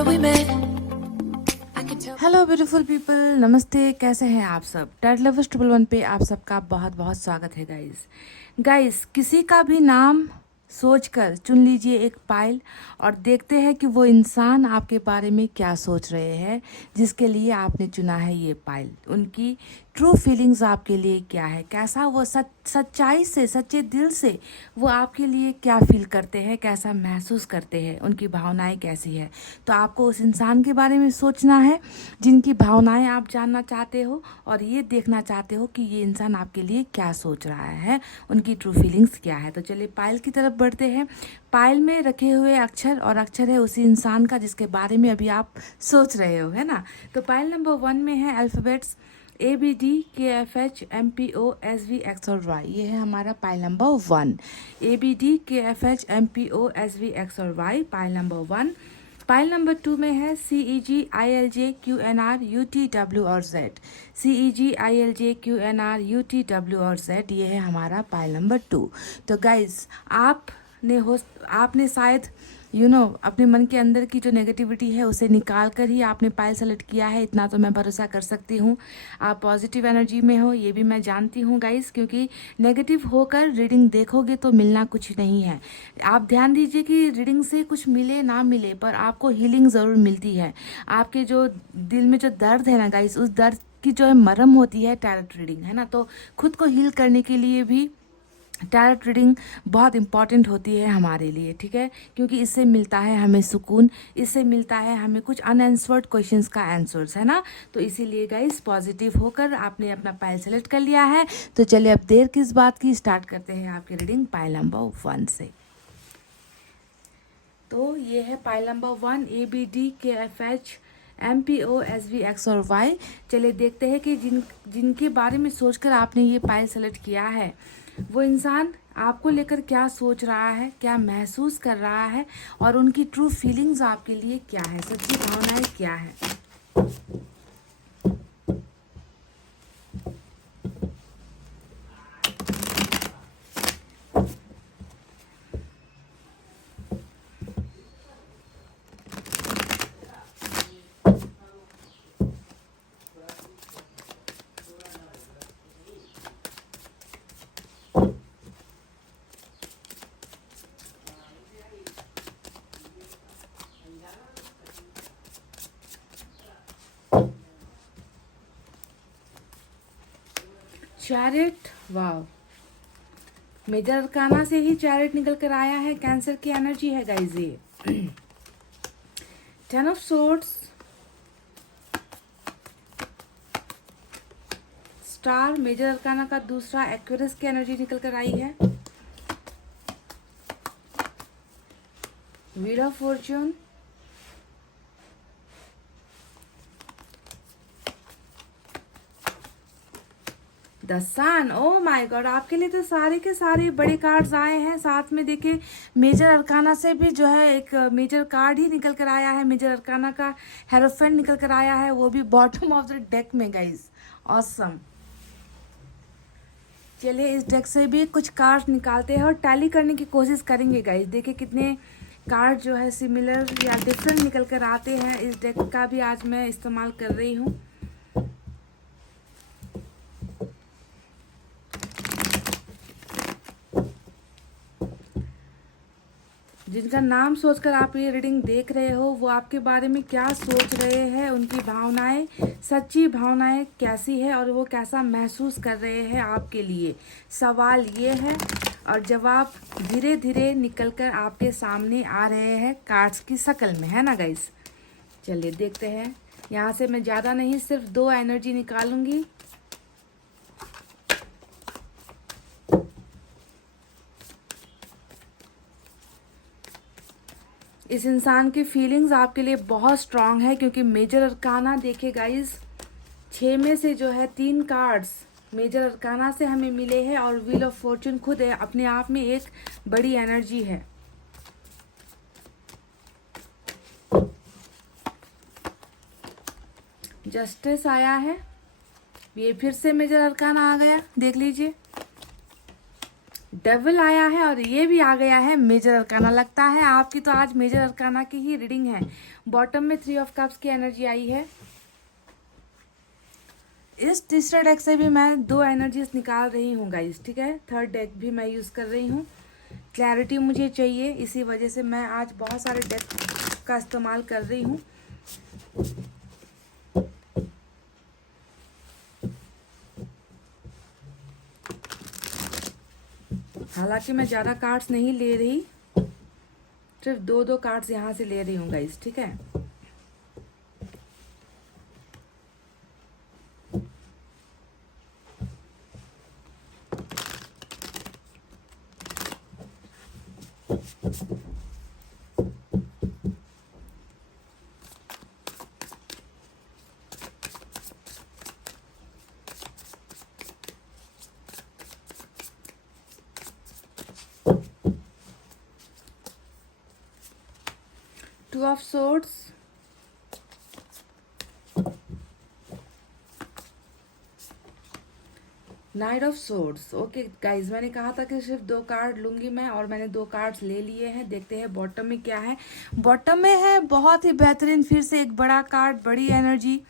summer we met. I can tell. Hello beautiful people, नमस्ते। कैसे हैं आप सब? टैट लवर्स 111 पे आप सबका बहुत बहुत स्वागत है गाइस। किसी का भी नाम सोचकर चुन लीजिए एक पायल और देखते हैं कि वो इंसान आपके बारे में क्या सोच रहे हैं जिसके लिए आपने चुना है ये पायल। उनकी ट्रू फीलिंग्स आपके लिए क्या है, कैसा वो सच्चाई से, सच्चे दिल से वो आपके लिए क्या फील करते हैं, कैसा महसूस करते हैं, उनकी भावनाएं कैसी है। तो आपको उस इंसान के बारे में सोचना है जिनकी भावनाएं आप जानना चाहते हो और ये देखना चाहते हो कि ये इंसान आपके लिए क्या सोच रहा है, उनकी ट्रू फीलिंग्स क्या है। तो चलिए पायल की तरफ बढ़ते हैं। पायल में रखे हुए अक्षर और अक्षर है उसी इंसान का जिसके बारे में अभी आप सोच रहे हो, है ना। तो पायल नंबर 1 में है अल्फ़ाबेट्स ABDKFHMPOSV और Y। ये है हमारा पाइल नंबर 1। ABDKFHMPOSV और Y, pile number 1। Pile number 2 में है CEGILJQNRUTW और Z। CEGILJQNRUTW और Z, ये है हमारा पाइल नंबर 2। तो गाइज आपने शायद अपने मन के अंदर की जो नेगेटिविटी है उसे निकाल कर ही आपने पायल सेलेक्ट किया है, इतना तो मैं भरोसा कर सकती हूँ। आप पॉजिटिव एनर्जी में हो, ये भी मैं जानती हूँ गाइस, क्योंकि नेगेटिव होकर रीडिंग देखोगे तो मिलना कुछ नहीं है। आप ध्यान दीजिए कि रीडिंग से कुछ मिले ना मिले पर आपको हीलिंग ज़रूर मिलती है। आपके जो दिल में जो दर्द है ना गाइस, उस दर्द की जो है मरहम होती है टैरोट रीडिंग, है ना। तो खुद को हील करने के लिए भी टैरोट रीडिंग बहुत इंपॉर्टेंट होती है हमारे लिए, ठीक है, क्योंकि इससे मिलता है हमें सुकून, इससे मिलता है हमें कुछ अनआंसर्ड क्वेश्चंस का आंसर्स, है ना। तो इसीलिए गाइस पॉजिटिव होकर आपने अपना पायल सेलेक्ट कर लिया है। तो चलिए अब देर किस बात की, स्टार्ट करते हैं आपकी रीडिंग पायल नंबर 1 से। तो ये है पाइल नंबर 1, ABDKFHMPOSV और Y। चलिए देखते हैं कि जिनके बारे में सोचकर आपने ये पाइल सेलेक्ट किया है वो इंसान आपको लेकर क्या सोच रहा है, क्या महसूस कर रहा है और उनकी ट्रू फीलिंग्स आपके लिए क्या है, सच्ची भावनाएं क्या है। चैरिट, वाव, मेजर अरकाना से ही चैरिट निकल कर आया है। कैंसर की एनर्जी है गाइस ये। 10 of swords, star, major arcana का दूसरा, एक्वेरियस की एनर्जी निकल कर आई है। Wheel of fortune, the sun. Oh my god, आपके लिए तो सारे के सारे बड़े कार्ड्स आए हैं। साथ में देखिए मेजर अरकाना से भी जो है एक मेजर कार्ड ही निकल कर आया है। मेजर अरकाना का हेरोफेंट निकल कर आया है, वो भी बॉटम ऑफ द डेक में गाइस। ऑसम। चलिए इस डेक से भी कुछ कार्ड निकालते हैं और टैली करने की कोशिश करेंगे गाइस। देखिए कितने कार्ड जो है सिमिलर या डिफरेंट निकल कर आते हैं। इस डेक का भी आज मैं इस्तेमाल कर रही हूँ। जिनका नाम सोचकर आप ये रीडिंग देख रहे हो वो आपके बारे में क्या सोच रहे हैं, उनकी भावनाएं, सच्ची भावनाएं कैसी है और वो कैसा महसूस कर रहे हैं आपके लिए, सवाल ये है। और जवाब धीरे धीरे निकलकर आपके सामने आ रहे हैं कार्ड्स की शक्ल में, है ना गाइस। चलिए देखते हैं। यहाँ से मैं ज़्यादा नहीं, सिर्फ 2 एनर्जी निकालूंगी। इस इंसान की फीलिंग्स आपके लिए बहुत स्ट्रांग है, क्योंकि मेजर अरकाना देखिए गाइस, 6 में से जो है 3 कार्ड्स मेजर अरकाना से हमें मिले हैं और व्हील ऑफ फॉर्च्यून खुद है, अपने आप में एक बड़ी एनर्जी है। जस्टिस आया है, ये फिर से मेजर अरकाना आ गया, देख लीजिए। डबल आया है और ये भी आ गया है मेजर अरकाना। लगता है आपकी तो आज मेजर अरकाना की ही रीडिंग है। बॉटम में 3 ऑफ कप्स की एनर्जी आई है। इस तीसरे डेक से भी मैं 2 एनर्जीज निकाल रही हूँ गाइस, ठीक है। थर्ड डेक भी मैं यूज़ कर रही हूँ। क्लैरिटी मुझे चाहिए, इसी वजह से मैं आज बहुत सारे डेक का इस्तेमाल कर रही हूँ। हालांकि मैं ज़्यादा कार्ड्स नहीं ले रही, सिर्फ 2 कार्ड्स यहाँ से ले रही हूँ गाइस, ठीक है। Two of swords, night of swords. Okay guys, मैंने कहा था कि सिर्फ 2 कार्ड लूंगी मैं, और मैंने 2 कार्ड्स ले लिए हैं। देखते हैं बॉटम में क्या है। बॉटम में है बहुत ही बेहतरीन, फिर से एक बड़ा कार्ड, बड़ी एनर्जी,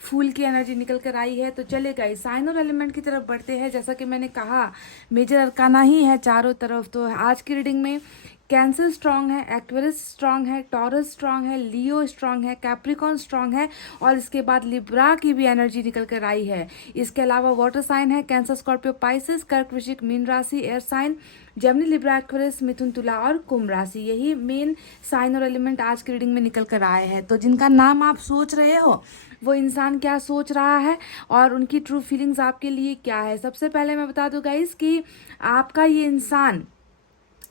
फूल की एनर्जी निकल कर आई है। तो चले गाइस, साइन और एलिमेंट की तरफ बढ़ते हैं। जैसा कि मैंने कहा, मेजर अरकाना ही है चारों तरफ। तो आज की रीडिंग में कैंसर स्ट्रांग है, एक्वेरियस स्ट्रांग है, टॉरस स्ट्रांग है, लियो स्ट्रांग है, कैप्रिकॉन स्ट्रांग है, और इसके बाद लिब्रा की भी एनर्जी निकल कर आई है। इसके अलावा वाटर साइन है, कैंसर, स्कॉर्पियो, पाइसेस, कर्क, वृश्चिक, मीन राशि, air sign, Gemini, Libra, Aquarius, मिथुन, तुला और कुंभ राशि। यही मेन साइन और एलिमेंट आज की रीडिंग में निकल कर आए हैं। तो जिनका नाम आप सोच रहे हो, वो इंसान क्या सोच रहा है और उनकी ट्रू फीलिंग्स आपके लिए क्या है। सबसे पहले मैं बता दूं गाइस कि आपका ये इंसान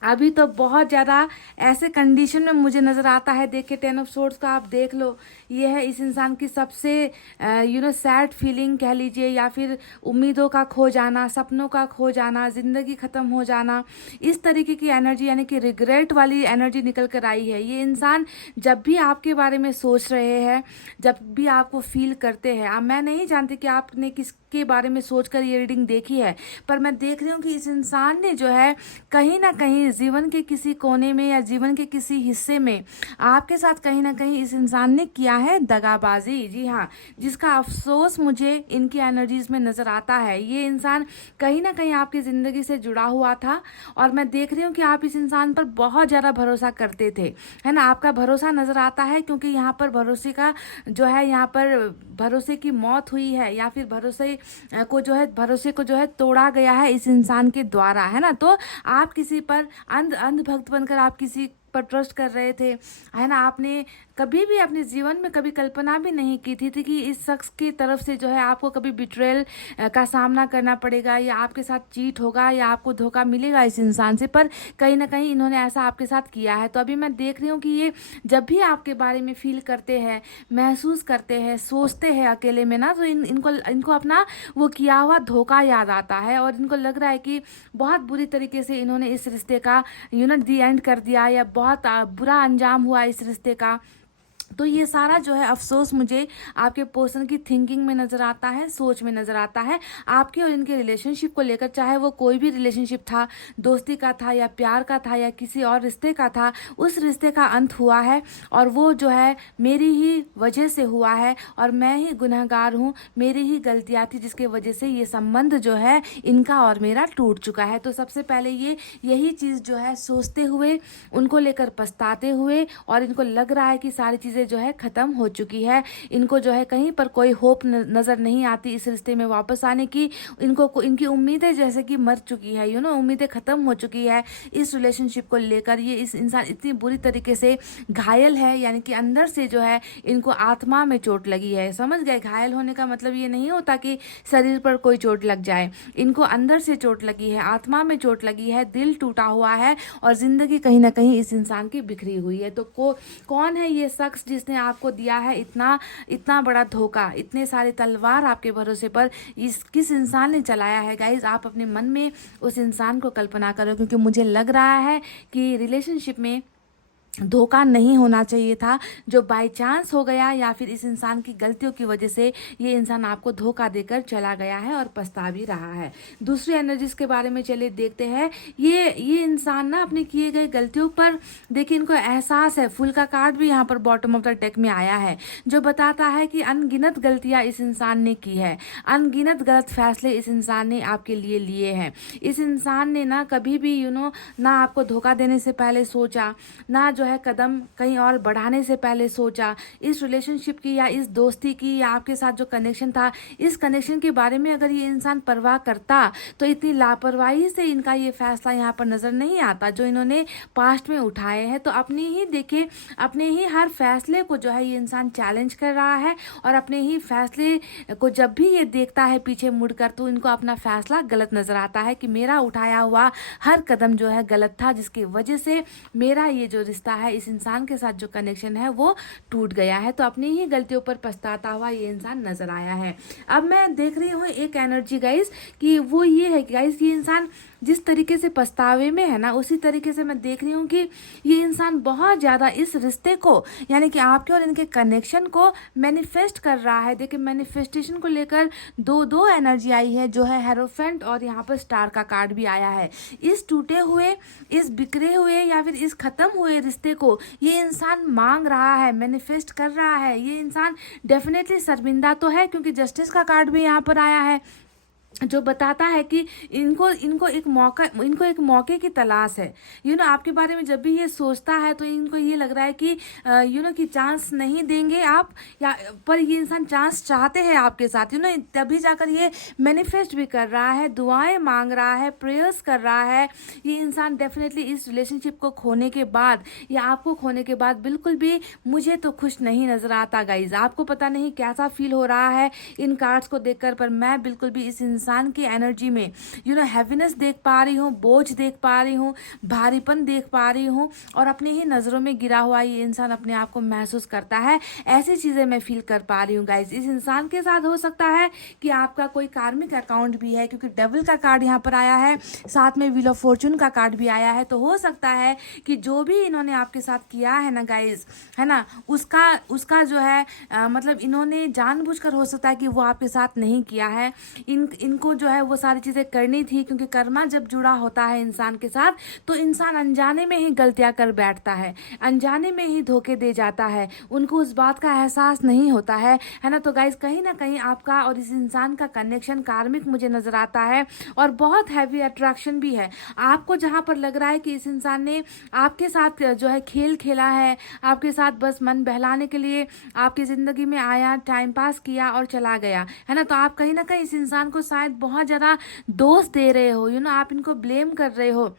अभी तो बहुत ज़्यादा ऐसे कंडीशन में मुझे नज़र आता है। देखिए 10 ऑफ सोर्ड्स का आप देख लो, ये है इस इंसान की सबसे सैड फीलिंग कह लीजिए, या फिर उम्मीदों का खो जाना, सपनों का खो जाना, ज़िंदगी ख़त्म हो जाना, इस तरीके की एनर्जी, यानी कि रिग्रेट वाली एनर्जी निकल कर आई है। ये इंसान जब भी आपके बारे में सोच रहे हैं, जब भी आपको फील करते हैं, अब मैं नहीं जानती कि आपने किसके बारे में सोचकर ये रीडिंग देखी है, पर मैं देख रही हूँ कि इस इंसान ने जो है कहीं ना कहीं जीवन के किसी कोने में या जीवन के किसी हिस्से में आपके साथ कहीं ना कहीं इस इंसान ने किया है दगाबाजी। जी हाँ, जिसका अफसोस मुझे इनकी एनर्जीज में नजर आता है। ये इंसान कहीं ना कहीं आपकी जिंदगी से जुड़ा हुआ था, और मैं देख रही हूँ कि आप इस इंसान पर बहुत ज्यादा भरोसा करते थे, है ना। आपका भरोसा नजर आता है, क्योंकि यहाँ पर भरोसे का जो है, यहाँ पर भरोसे की मौत हुई है, या फिर भरोसे को जो है तोड़ा गया है इस इंसान के द्वारा, है ना। तो आप किसी पर अंधभक्त बनकर आप किसी पर ट्रस्ट कर रहे थे, है ना। आपने कभी भी अपने जीवन में कभी कल्पना भी नहीं की थी कि इस शख्स की तरफ से जो है आपको कभी बिट्रेल का सामना करना पड़ेगा, या आपके साथ चीट होगा, या आपको धोखा मिलेगा इस इंसान से, पर कहीं ना कहीं इन्होंने ऐसा आपके साथ किया है। तो अभी मैं देख रही हूँ कि ये जब भी आपके बारे में फील करते हैं, महसूस करते हैं, सोचते हैं अकेले में ना, तो इनको अपना वो किया हुआ धोखा याद आता है, और इनको लग रहा है कि बहुत बुरी तरीके से इन्होंने इस रिश्ते का दी एंड कर दिया, या बहुत बुरा अंजाम हुआ इस रिश्ते का। तो ये सारा जो है अफसोस मुझे आपके पर्सन की थिंकिंग में नज़र आता है, सोच में नज़र आता है, आपके और इनके रिलेशनशिप को लेकर। चाहे वो कोई भी रिलेशनशिप था, दोस्ती का था या प्यार का था या किसी और रिश्ते का था, उस रिश्ते का अंत हुआ है, और वो जो है मेरी ही वजह से हुआ है, और मैं ही गुनहगार हूँ, मेरी ही गलतियाँ थी जिसके वजह से ये संबंध जो है इनका और मेरा टूट चुका है। तो सबसे पहले ये यही चीज़ जो है सोचते हुए, उनको लेकर पछताते हुए, और इनको लग रहा है कि सारी चीज़ें जो है ख़त्म हो चुकी है, इनको जो है कहीं पर कोई होप नज़र नहीं आती इस रिश्ते में वापस आने की। इनकी उम्मीदें जैसे कि मर चुकी है, उम्मीदें ख़त्म हो चुकी है इस रिलेशनशिप को लेकर। ये इस इंसान इतनी बुरी तरीके से घायल है, यानी कि अंदर से जो है इनको आत्मा में चोट लगी है। समझ गए, घायल होने का मतलब ये नहीं होता कि शरीर पर कोई चोट लग जाए, इनको अंदर से चोट लगी है, आत्मा में चोट लगी है, दिल टूटा हुआ है, और ज़िंदगी कहीं ना कहीं इस इंसान की बिखरी हुई है। तो कौन है ये शख्स जिसने आपको दिया है इतना बड़ा धोखा, इतने सारे तलवार आपके भरोसे पर किस इंसान ने चलाया है। गाइज, आप अपने मन में उस इंसान को कल्पना करो, क्योंकि मुझे लग रहा है कि रिलेशनशिप में धोखा नहीं होना चाहिए था, जो बाय चांस हो गया या फिर इस इंसान की गलतियों की वजह से ये इंसान आपको धोखा देकर चला गया है और पछता भी रहा है। दूसरी एनर्जीज के बारे में चलिए देखते हैं। ये इंसान ना अपने किए गए गलतियों पर देखिए इनको एहसास है। फुल का कार्ड भी यहाँ पर बॉटम ऑफ द डेक में आया है, जो बताता है कि अनगिनत गलतियां इस इंसान ने की है, अनगिनत गलत फैसले इस इंसान ने आपके लिए लिए हैं। इस इंसान ने ना कभी भी ना आपको धोखा देने से पहले सोचा, ना जो है कदम कहीं और बढ़ाने से पहले सोचा। इस रिलेशनशिप की या इस दोस्ती की या आपके साथ जो कनेक्शन था, इस कनेक्शन के बारे में अगर ये इंसान परवाह करता तो इतनी लापरवाही से इनका ये फैसला यहाँ पर नजर नहीं आता जो इन्होंने पास्ट में उठाए हैं। तो अपनी ही देखिए, अपने ही हर फैसले को जो है ये इंसान चैलेंज कर रहा है, और अपने ही फैसले को जब भी ये देखता है पीछे मुड़कर तो इनको अपना फैसला गलत नजर आता है कि मेरा उठाया हुआ हर कदम जो है गलत था, जिसकी वजह से मेरा ये जो रिश्ता है, इस इंसान के साथ जो कनेक्शन है वो टूट गया है। तो अपनी ही गलतियों पर पछताता हुआ ये इंसान नजर आया है। अब मैं देख रही हूँ एक एनर्जी गाइस कि वो ये है कि गाइस ये इंसान जिस तरीके से पछतावे में है ना, उसी तरीके से मैं देख रही हूँ कि ये इंसान बहुत ज़्यादा इस रिश्ते को यानी कि आपके और इनके कनेक्शन को मैनिफेस्ट कर रहा है। देखिए मैनिफेस्टेशन को लेकर दो एनर्जी आई है, जो है हेरोफेंट और यहाँ पर स्टार का कार्ड भी आया है। इस टूटे हुए, इस बिखरे हुए या फिर इस खत्म हुए रिश्ते को ये इंसान मांग रहा है, मैनिफेस्ट कर रहा है। ये इंसान डेफिनेटली शर्मिंदा तो है, क्योंकि जस्टिस का कार्ड भी यहाँ पर आया है, जो बताता है कि इनको एक मौके की तलाश है। आपके बारे में जब भी ये सोचता है तो इनको ये लग रहा है कि कि चांस नहीं देंगे आप, या पर ये इंसान चांस चाहते हैं आपके साथ, तभी जाकर ये मैनिफेस्ट भी कर रहा है, दुआएं मांग रहा है, प्रेयर्स कर रहा है। ये इंसान डेफिनेटली इस रिलेशनशिप को खोने के बाद या आपको खोने के बाद बिल्कुल भी मुझे तो खुश नहीं नजर आता गाइज। आपको पता नहीं कैसा फील हो रहा है इन कार्ड्स को देखकर, पर मैं बिल्कुल भी इस इंसान की एनर्जी में हैवीनेस देख पा रही हूँ, बोझ देख पा रही हूँ, भारीपन देख पा रही हूँ, और अपनी ही नज़रों में गिरा हुआ ये इंसान अपने आप को महसूस करता है। ऐसी चीज़ें मैं फील कर पा रही हूँ गाइज। इस इंसान के साथ हो सकता है कि आपका कोई कार्मिक अकाउंट भी है, क्योंकि डेविल का कार्ड यहाँ पर आया है, साथ में व्हील ऑफ फॉर्चून का कार्ड भी आया है। तो हो सकता है कि जो भी इन्होंने आपके साथ किया है ना गाइज, है ना, उसका जो है मतलब इन्होंने जानबूझकर, हो सकता है कि वो आपके साथ नहीं किया है। इनको जो है वो सारी चीज़ें करनी थी, क्योंकि कर्मा जब जुड़ा होता है इंसान के साथ तो इंसान अनजाने में ही गलतियां कर बैठता है, अनजाने में ही धोखे दे जाता है, उनको उस बात का एहसास नहीं होता है ना। तो गाइस कहीं ना कहीं आपका और इस इंसान का कनेक्शन कार्मिक मुझे नजर आता है, और बहुत हैवी अट्रैक्शन भी है। आपको जहाँ पर लग रहा है कि इस इंसान ने आपके साथ जो है खेल खेला है, आपके साथ बस मन बहलाने के लिए आपकी ज़िंदगी में आया, टाइम पास किया और चला गया, है ना, तो आप कहीं ना कहीं इस इंसान को शायद बहुत ज़्यादा दोष दे रहे हो, आप इनको ब्लेम कर रहे हो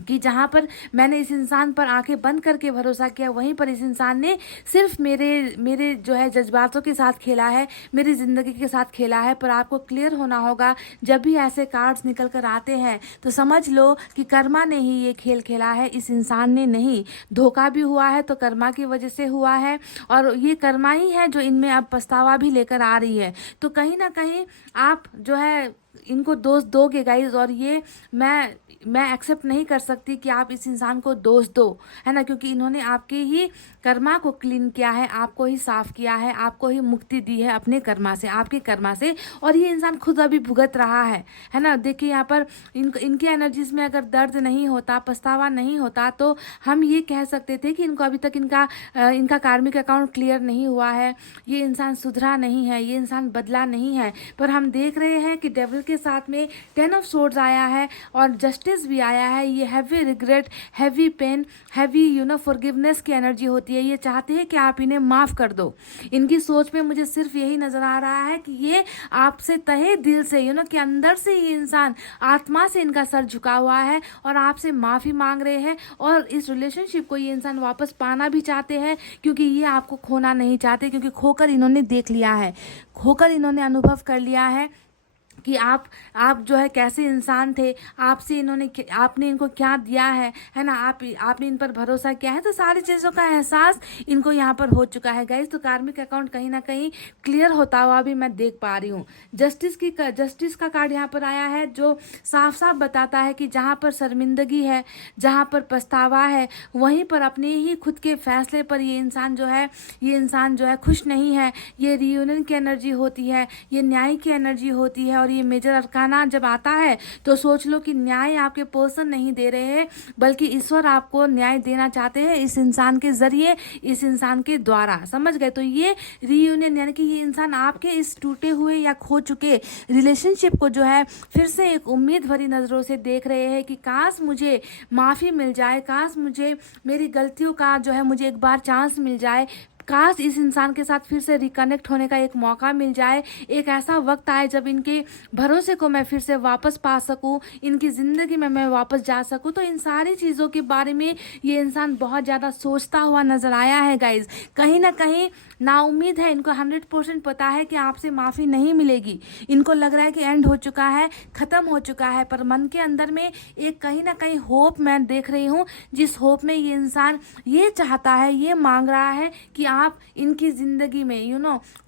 कि जहाँ पर मैंने इस इंसान पर आंखें बंद करके भरोसा किया, वहीं पर इस इंसान ने सिर्फ मेरे जो है जज्बातों के साथ खेला है, मेरी ज़िंदगी के साथ खेला है। पर आपको क्लियर होना होगा, जब भी ऐसे कार्ड्स निकल कर आते हैं तो समझ लो कि कर्मा ने ही ये खेल खेला है, इस इंसान ने नहीं। धोखा भी हुआ है तो कर्मा की वजह से हुआ है, और ये कर्मा ही है जो इनमें अब पछतावा भी लेकर आ रही है। तो कहीं ना कहीं आप जो है इनको दोष दोगे गाइज, और ये मैं एक्सेप्ट नहीं कर सकती कि आप इस इंसान को दोष दो, है ना, क्योंकि इन्होंने आपके ही कर्मा को क्लीन किया है, आपको ही साफ किया है, आपको ही मुक्ति दी है अपने कर्मा से, आपके कर्मा से, और ये इंसान खुद अभी भुगत रहा है ना। देखिए यहाँ पर इनकी एनर्जीज में अगर दर्द नहीं होता, पछतावा नहीं होता, तो हम ये कह सकते थे कि इनको अभी तक इनका कार्मिक अकाउंट क्लियर नहीं हुआ है, ये इंसान सुधरा नहीं है, ये इंसान बदला नहीं है। पर हम देख रहे हैं कि डेविल के साथ में 10 ऑफ सोर्ड्स आया है और जस्टिस भी आया है। ये heavy regret, heavy pain, heavy forgiveness की एनर्जी होती है। ये चाहते हैं कि आप इन्हें माफ़ कर दो। इनकी सोच में मुझे सिर्फ यही नज़र आ रहा है कि ये आपसे तहे दिल से कि अंदर से ये इंसान आत्मा से इनका सर झुका हुआ है और आपसे माफ़ी मांग रहे हैं, और इस रिलेशनशिप को ये इंसान वापस पाना भी चाहते हैं, क्योंकि ये आपको खोना नहीं चाहते, क्योंकि खोकर इन्होंने देख लिया है, खोकर इन्होंने अनुभव कर लिया है कि आप जो है कैसे इंसान थे, आपसे आपने इनको क्या दिया है ना, आपने इन पर भरोसा किया है, तो सारी चीज़ों का एहसास इनको यहाँ पर हो चुका है गाइज। तो कार्मिक अकाउंट कहीं ना कहीं क्लियर होता हुआ भी मैं देख पा रही हूँ। जस्टिस का कार्ड यहाँ पर आया है, जो साफ साफ बताता है कि जहाँ पर शर्मिंदगी है, जहाँ पर पछतावा है, वहीं पर अपने ही खुद के फैसले पर ये इंसान जो है खुश नहीं है। ये रियूनियन की एनर्जी होती है, ये न्याय की एनर्जी होती है। और ये मेजर अरकाना जब आता है तो सोच लो कि न्याय आपके पर्सन नहीं दे रहे हैं, बल्कि ईश्वर आपको न्याय देना चाहते हैं इस इंसान के जरिए, इस इंसान के द्वारा। समझ गए? तो ये रीयूनियन यानी कि ये इंसान आपके इस टूटे हुए या खो चुके रिलेशनशिप को जो है फिर से एक उम्मीद भरी नज़रों से देख रहे हैं कि काश मुझे माफ़ी मिल जाए, काश मुझे मेरी गलतियों का जो है मुझे एक बार चांस मिल जाए, काश इस इंसान के साथ फिर से रिकनेक्ट होने का एक मौका मिल जाए, एक ऐसा वक्त आए जब इनके भरोसे को मैं फिर से वापस पा सकूं, इनकी ज़िंदगी में मैं वापस जा सकूं। तो इन सारी चीज़ों के बारे में ये इंसान बहुत ज़्यादा सोचता हुआ नज़र आया है गाइज। कहीं ना कहीं नाउम्मीद है, इनको 100% पता है कि आपसे माफ़ी नहीं मिलेगी। इनको लग रहा है कि एंड हो चुका है, ख़त्म हो चुका है, पर मन के अंदर में एक कहीं ना कहीं होप मैं देख रही हूँ, जिस होप में ये इंसान ये चाहता है, ये मांग रहा है कि आप इनकी ज़िंदगी में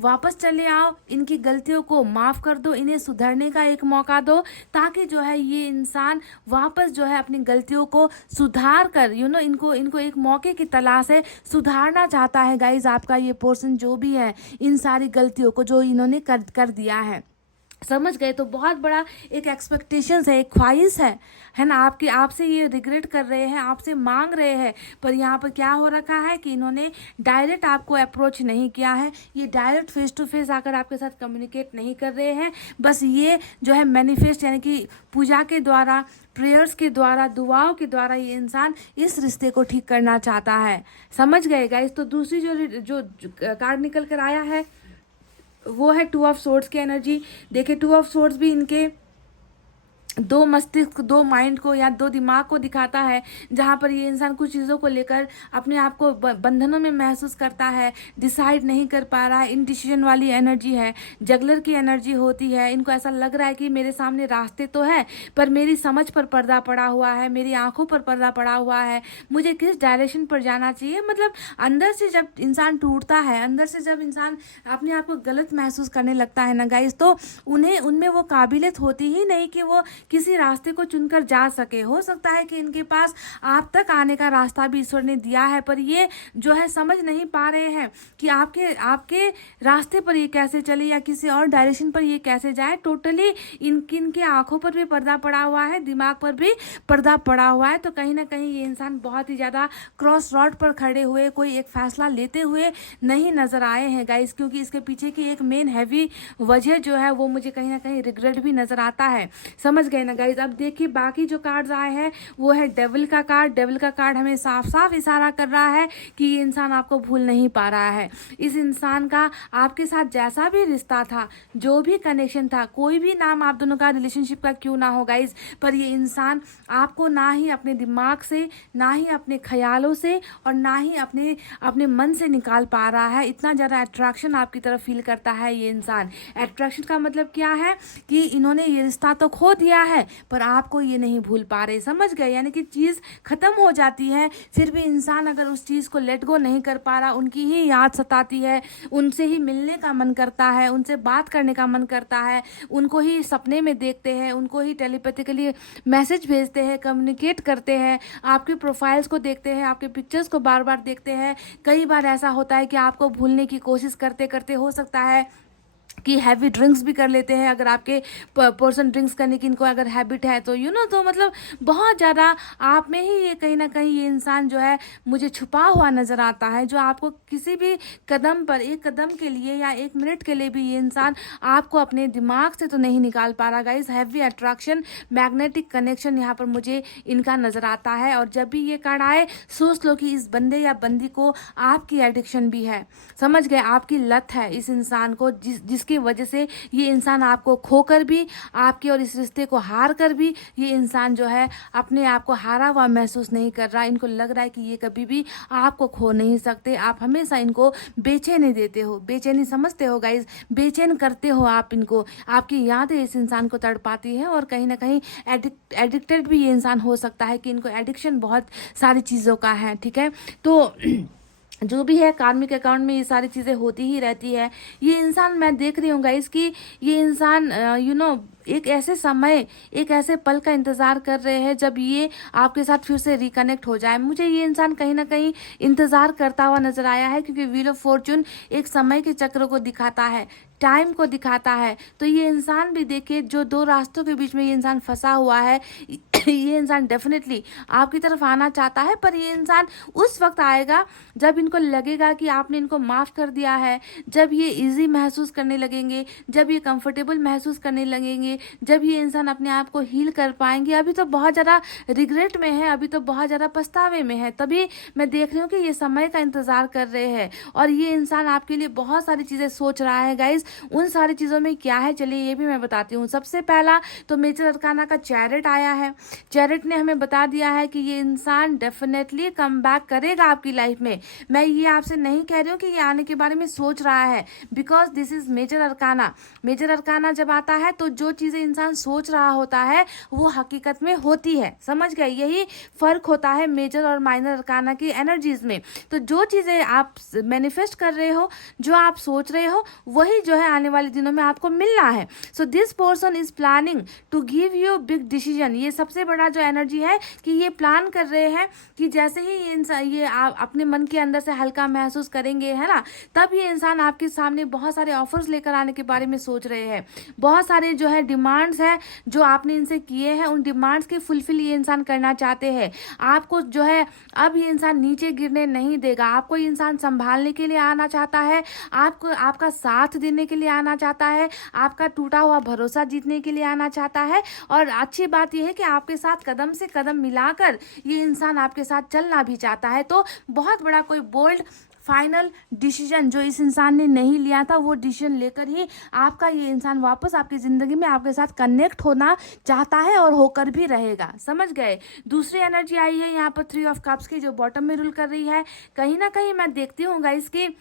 वापस चले आओ, इनकी गलतियों को माफ़ कर दो, इन्हें सुधरने का एक मौका दो, ताकि जो है ये इंसान वापस जो है अपनी गलतियों को सुधार कर इनको एक मौके की तलाश है, सुधारना चाहता है गाइज आपका ये पर्सन जो भी है, इन सारी गलतियों को जो इन्होंने कर दिया है। समझ गए? तो बहुत बड़ा एक एक्सपेक्टेशंस है, एक ख्वाहिश है ना, आपसे ये रिग्रेट कर रहे हैं, आपसे मांग रहे हैं। पर यहाँ पर क्या हो रखा है कि इन्होंने डायरेक्ट आपको अप्रोच नहीं किया है, ये डायरेक्ट फेस टू फेस आकर आपके साथ कम्युनिकेट नहीं कर रहे हैं। बस ये जो है मैनिफेस्ट यानी कि पूजा के द्वारा, प्रेयर्स के द्वारा, दुआओं के द्वारा ये इंसान इस रिश्ते को ठीक करना चाहता है। समझ गए गाइस? तो दूसरी जो कार्ड निकल कर आया है वो है 2 ऑफ सोर्ड्स की एनर्जी। देखिए 2 ऑफ सोर्ड्स भी इनके दो मस्तिष्क, दो माइंड को या दो दिमाग को दिखाता है, जहाँ पर ये इंसान कुछ चीज़ों को लेकर अपने आप को बंधनों में महसूस करता है, डिसाइड नहीं कर पा रहा है। इनडिसीजन वाली एनर्जी है, जगलर की एनर्जी होती है। इनको ऐसा लग रहा है कि मेरे सामने रास्ते तो है, पर मेरी समझ पर पर्दा पड़ा हुआ है, मेरी आंखों पर पर्दा पड़ा हुआ है, मुझे किस डायरेक्शन पर जाना चाहिए। मतलब अंदर से जब इंसान टूटता है, अंदर से जब इंसान अपने आप को गलत महसूस करने लगता है ना गाइस, तो उनमें वो काबिलियत होती ही नहीं कि वो किसी रास्ते को चुनकर जा सके। हो सकता है कि इनके पास आप तक आने का रास्ता भी ईश्वर ने दिया है, पर ये जो है समझ नहीं पा रहे हैं कि आपके रास्ते पर ये कैसे चले या किसी और डायरेक्शन पर ये कैसे जाए। टोटली इनके आंखों पर भी पर्दा पड़ा हुआ है, दिमाग पर भी पर्दा पड़ा हुआ है। तो कहीं ना कहीं ये इंसान बहुत ही ज़्यादा क्रॉस रोड पर खड़े हुए कोई एक फैसला लेते हुए नहीं नज़र आए हैं गाइस, क्योंकि इसके पीछे की एक मेन हैवी वजह जो है वो मुझे कहीं ना कहीं रिग्रेट भी नज़र आता है। समझ गए ना गाइज? अब देखिए बाकी जो कार्ड्स आए हैं वो है डेविल का कार्ड। डेविल का कार्ड हमें साफ साफ इशारा कर रहा है कि ये इंसान आपको भूल नहीं पा रहा है। इस इंसान का आपके साथ जैसा भी रिश्ता था, जो भी कनेक्शन था, कोई भी नाम आप दोनों का रिलेशनशिप का क्यों ना हो गाइज, पर ये इंसान आपको ना ही अपने दिमाग से, ना ही अपने ख्यालों से और ना ही अपने मन से निकाल पा रहा है। इतना ज़्यादा अट्रैक्शन आपकी तरफ फील करता है ये इंसान। अट्रैक्शन का मतलब क्या है कि इन्होंने ये रिश्ता तो खो दिया है, पर आपको ये नहीं भूल पा रहे। समझ गए? यानी कि चीज़ ख़त्म हो जाती है, फिर भी इंसान अगर उस चीज़ को लेट गो नहीं कर पा रहा, उनकी ही याद सताती है, उनसे ही मिलने का मन करता है, उनसे बात करने का मन करता है, उनको ही सपने में देखते हैं, उनको ही टेलीपैथिकली मैसेज भेजते हैं, कम्युनिकेट करते हैं, आपके प्रोफाइल्स को देखते हैं, आपके पिक्चर्स को बार बार देखते हैं। कई बार ऐसा होता है कि आपको भूलने की कोशिश करते करते हो सकता है कि हैवी ड्रिंक्स भी कर लेते हैं। अगर आपके पर्सन ड्रिंक्स करने की इनको अगर हैबिट है तो तो मतलब बहुत ज़्यादा आप में ही ये कहीं ना कहीं ये इंसान जो है मुझे छुपा हुआ नज़र आता है, जो आपको किसी भी कदम पर, एक कदम के लिए या एक मिनट के लिए भी ये इंसान आपको अपने दिमाग से तो नहीं निकाल पा रहा guys. Heavy attraction, magnetic connection यहाँ पर मुझे इनका नज़र आता है। और जब भी ये कार्ड आए सोच लो कि इस बंदे या बंदी को आपकी एडिक्शन भी है। समझ गए? आपकी लत है इस इंसान को, जिसके जिसकी वजह से ये इंसान आपको खोकर भी, आपके और इस रिश्ते को हार कर भी ये इंसान जो है अपने आप को हारा हुआ महसूस नहीं कर रहा। इनको लग रहा है कि ये कभी भी आपको खो नहीं सकते। आप हमेशा इनको बेचैनी देते हो, बेचैनी समझते हो गाइज, बेचैन करते हो आप इनको। आपकी यादें इस इंसान को तड़पाती है और कहीं ना कहीं एडिक्टेड भी ये इंसान हो सकता है कि इनको एडिक्शन बहुत सारी चीज़ों का है। ठीक है, तो जो भी है कार्मिक अकाउंट में ये सारी चीज़ें होती ही रहती है। ये इंसान, मैं देख रही हूँ गाइस कि ये इंसान एक ऐसे समय, एक ऐसे पल का इंतज़ार कर रहे हैं जब ये आपके साथ फिर से रिकनेक्ट हो जाए। मुझे ये इंसान कहीं ना कहीं इंतज़ार करता हुआ नज़र आया है, क्योंकि व्हील ऑफ फॉर्चून एक समय के चक्र को दिखाता है, टाइम को दिखाता है। तो ये इंसान भी देखिए, जो दो रास्तों के बीच में ये इंसान फंसा हुआ है, ये इंसान डेफिनेटली आपकी तरफ आना चाहता है, पर ये इंसान उस वक्त आएगा जब इनको लगेगा कि आपने इनको माफ़ कर दिया है, जब ये इजी महसूस करने लगेंगे, जब ये कंफर्टेबल महसूस करने लगेंगे, जब ये इंसान अपने आप को हील कर पाएंगे। अभी तो बहुत ज़्यादा रिग्रेट में है, अभी तो बहुत ज़्यादा पछतावे में है, तभी मैं देख रही हूँ कि ये समय का इंतज़ार कर रहे हैं और ये इंसान आपके लिए बहुत सारी चीज़ें सोच रहा है गाइज। उन सारी चीज़ों में क्या है, चलिए ये भी मैं बताती हूँ। सबसे पहला तो मेजर अरकाना का चैरिट आया है। चैरिट ने हमें बता दिया है कि ये इंसान डेफिनेटली कम बैक करेगा आपकी लाइफ में। मैं ये आपसे नहीं कह रही हूँ कि ये आने के बारे में सोच रहा है, because this is major arcana. Major arcana जब आता है तो जो चीज़ें इंसान सोच रहा होता है वो हकीकत में होती है, समझ गए? यही फर्क होता है मेजर और माइनर अरकाना की एनर्जीज में। तो जो चीज़ें आप मैनिफेस्ट कर रहे हो, जो आप सोच रहे हो, वही जो है आने वाले दिनों में आपको मिलना है। So this person is planning to give you big decision. ये सबसे बड़ा जो एनर्जी है कि ये प्लान कर रहे हैं कि जैसे ही ये इंसान, ये आप अपने मन के अंदर से हल्का महसूस करेंगे, है ना, तब ये इंसान आपके सामने बहुत सारे ऑफर्स लेकर आने के बारे में सोच रहे हैं। बहुत सारे जो है डिमांड्स है जो आपने इनसे किए हैं, उन डिमांड्स के फुलफिल ये इंसान करना चाहते हैं। आपको जो है अब ये इंसान नीचे गिरने नहीं देगा। आपको ये इंसान संभालने के लिए आना चाहता है, आपको आपका साथ देने के लिए आना चाहता है, आपका टूटा हुआ भरोसा जीतने के लिए आना चाहता है। और अच्छी बात यह है कि आपके साथ कदम से कदम मिलाकर ये इंसान आपके साथ चलना भी चाहता है। तो बहुत बड़ा कोई बोल्ड फाइनल डिसीजन जो इस इंसान ने नहीं लिया था, वो डिसीजन लेकर ही आपका ये इंसान वापस आपकी ज़िंदगी में आपके साथ कनेक्ट होना चाहता है और होकर भी रहेगा, समझ गए? दूसरी एनर्जी आई है यहाँ पर 3 ऑफ कप्स की, जो बॉटम में रूल कर रही है। कहीं ना कहीं मैं देखती हूँ गाइस कि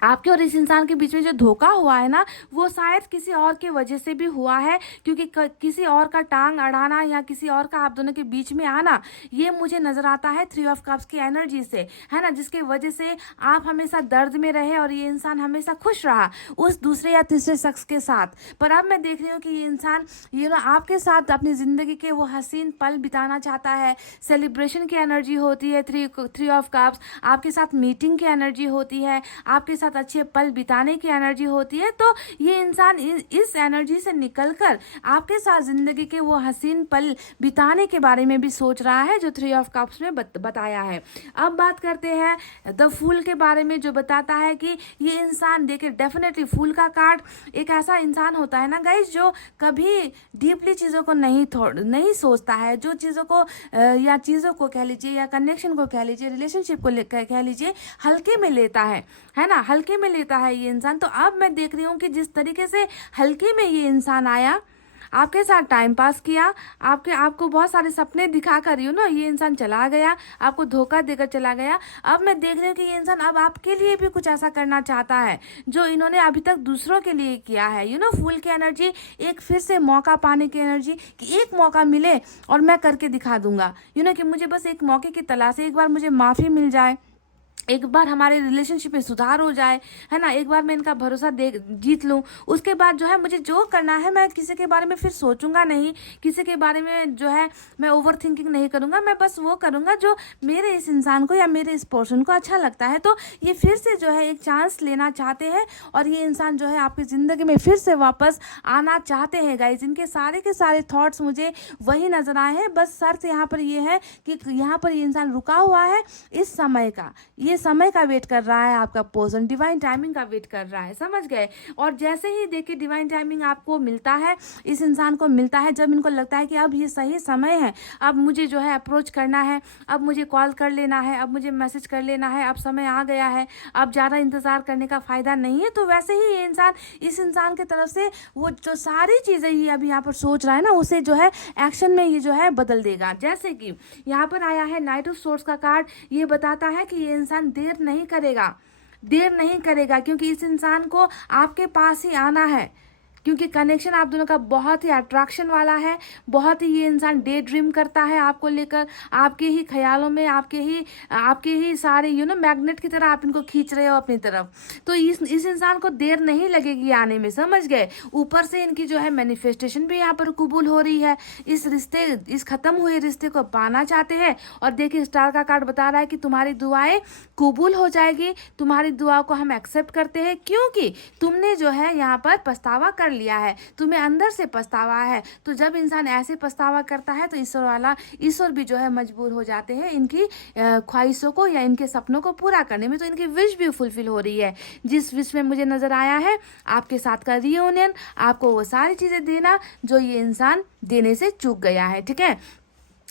आपके और इस इंसान के बीच में जो धोखा हुआ है ना, वो शायद किसी और के वजह से भी हुआ है, क्योंकि किसी और का टांग अड़ाना या किसी और का आप दोनों के बीच में आना, ये मुझे नजर आता है 3 ऑफ कप्स की एनर्जी से, है ना, जिसके वजह से आप हमेशा दर्द में रहे और ये इंसान हमेशा खुश रहा उस दूसरे या तीसरे शख्स के साथ। पर अब मैं देख रही हूँ कि ये इंसान आपके साथ अपनी ज़िंदगी के वो हसीन पल बिताना चाहता है। सेलिब्रेशन की एनर्जी होती है 3 ऑफ कप्स, आपके साथ मीटिंग की एनर्जी होती है, आपके साथ अच्छे पल बिताने की एनर्जी होती है। तो ये इंसान इस एनर्जी से निकलकर आपके साथ जिंदगी के वो हसीन पल बिताने के बारे में भी सोच रहा है, जो 3 ऑफ कप्स में बताया है। अब बात करते हैं द फूल के बारे में, जो बताता है कि ये इंसान, देखिए डेफिनेटली फूल का कार्ड एक ऐसा इंसान होता है ना गाइस, जो कभी डीपली चीज़ों को नहीं सोचता है, जो चीज़ों को या चीज़ों को कह लीजिए या कनेक्शन को कह लीजिए, रिलेशनशिप को कह लीजिए, हल्के में लेता है ना, हल्के में लेता है ये इंसान। तो अब मैं देख रही हूँ कि जिस तरीके से हल्के में ये इंसान आया, आपके साथ टाइम पास किया, आपको बहुत सारे सपने दिखाकर ये इंसान चला गया, आपको धोखा देकर चला गया। अब मैं देख रही हूँ कि ये इंसान अब आपके लिए भी कुछ ऐसा करना चाहता है जो इन्होंने अभी तक दूसरों के लिए किया है। फूल की एनर्जी, एक फिर से मौका पाने की एनर्जी, कि एक मौका मिले और मैं करके दिखा दूंगा, कि मुझे बस एक मौके की तलाश है, एक बार मुझे माफ़ी मिल जाए, एक बार हमारे रिलेशनशिप में सुधार हो जाए, है ना, एक बार मैं इनका भरोसा जीत लूँ, उसके बाद जो है मुझे जो करना है, मैं किसी के बारे में फिर सोचूंगा नहीं, किसी के बारे में जो है मैं ओवर थिंकिंग नहीं करूँगा, मैं बस वो करूँगा जो मेरे इस इंसान को या मेरे इस पर्सन को अच्छा लगता है। तो ये फिर से जो है एक चांस लेना चाहते हैं और ये इंसान जो है आपकी ज़िंदगी में फिर से वापस आना चाहते हैं गाइज। इनके सारे के सारे थॉट्स मुझे वही नज़र आए हैं। बस शर्त यहाँ पर ये है कि यहाँ पर ये इंसान रुका हुआ है इस समय का, ये समय का वेट कर रहा है आपका पर्सन, डिवाइन टाइमिंग का वेट कर रहा है, समझ गए। और जैसे ही देखिए डिवाइन टाइमिंग आपको मिलता है, इस इंसान को मिलता है, जब इनको लगता है कि अब ये सही समय है, अब मुझे जो है अप्रोच करना है, अब मुझे कॉल कर लेना है, अब मुझे मैसेज कर लेना है, अब समय आ गया है, अब ज़्यादा इंतज़ार करने का फ़ायदा नहीं है, तो वैसे ही ये इंसान, इस इंसान की तरफ से वो जो सारी चीज़ें ये अभी यहाँ पर सोच रहा है ना, उसे जो है एक्शन में ये जो है बदल देगा। जैसे कि यहाँ पर आया है नाइट ऑफ सोर्ड्स का कार्ड, ये बताता है कि ये इंसान देर नहीं करेगा, देर नहीं करेगा, क्योंकि इस इंसान को आपके पास ही आना है, क्योंकि कनेक्शन आप दोनों का बहुत ही अट्रैक्शन वाला है, बहुत ही ये इंसान डे ड्रीम करता है आपको लेकर, आपके ही ख्यालों में, आपके ही सारे मैग्नेट की तरह आप इनको खींच रहे हो अपनी तरफ। तो इस इंसान को देर नहीं लगेगी आने में, समझ गए। ऊपर से इनकी जो है मैनिफेस्टेशन भी यहाँ पर कबूल हो रही है, इस खत्म हुए रिश्ते को पाना चाहते हैं। और देखिए स्टार का कार्ड बता रहा है कि तुम्हारी दुआएं कबूल हो जाएगी, तुम्हारी दुआ को हम एक्सेप्ट करते हैं, क्योंकि तुमने जो है यहाँ पर पछतावा कर लिया है, तुम्हें अंदर से पछतावा है। तो जब इंसान ऐसे पछतावा करता है तो ईश्वर भी जो है मजबूर हो जाते हैं इनकी ख्वाहिशों को या इनके सपनों को पूरा करने में। तो इनकी विश भी फुलफिल हो रही है। जिस विश में मुझे नजर आया है आपके साथ का रियूनियन, आपको वो सारी चीजें देना जो ये इंसान देने से चूक गया है, ठीक है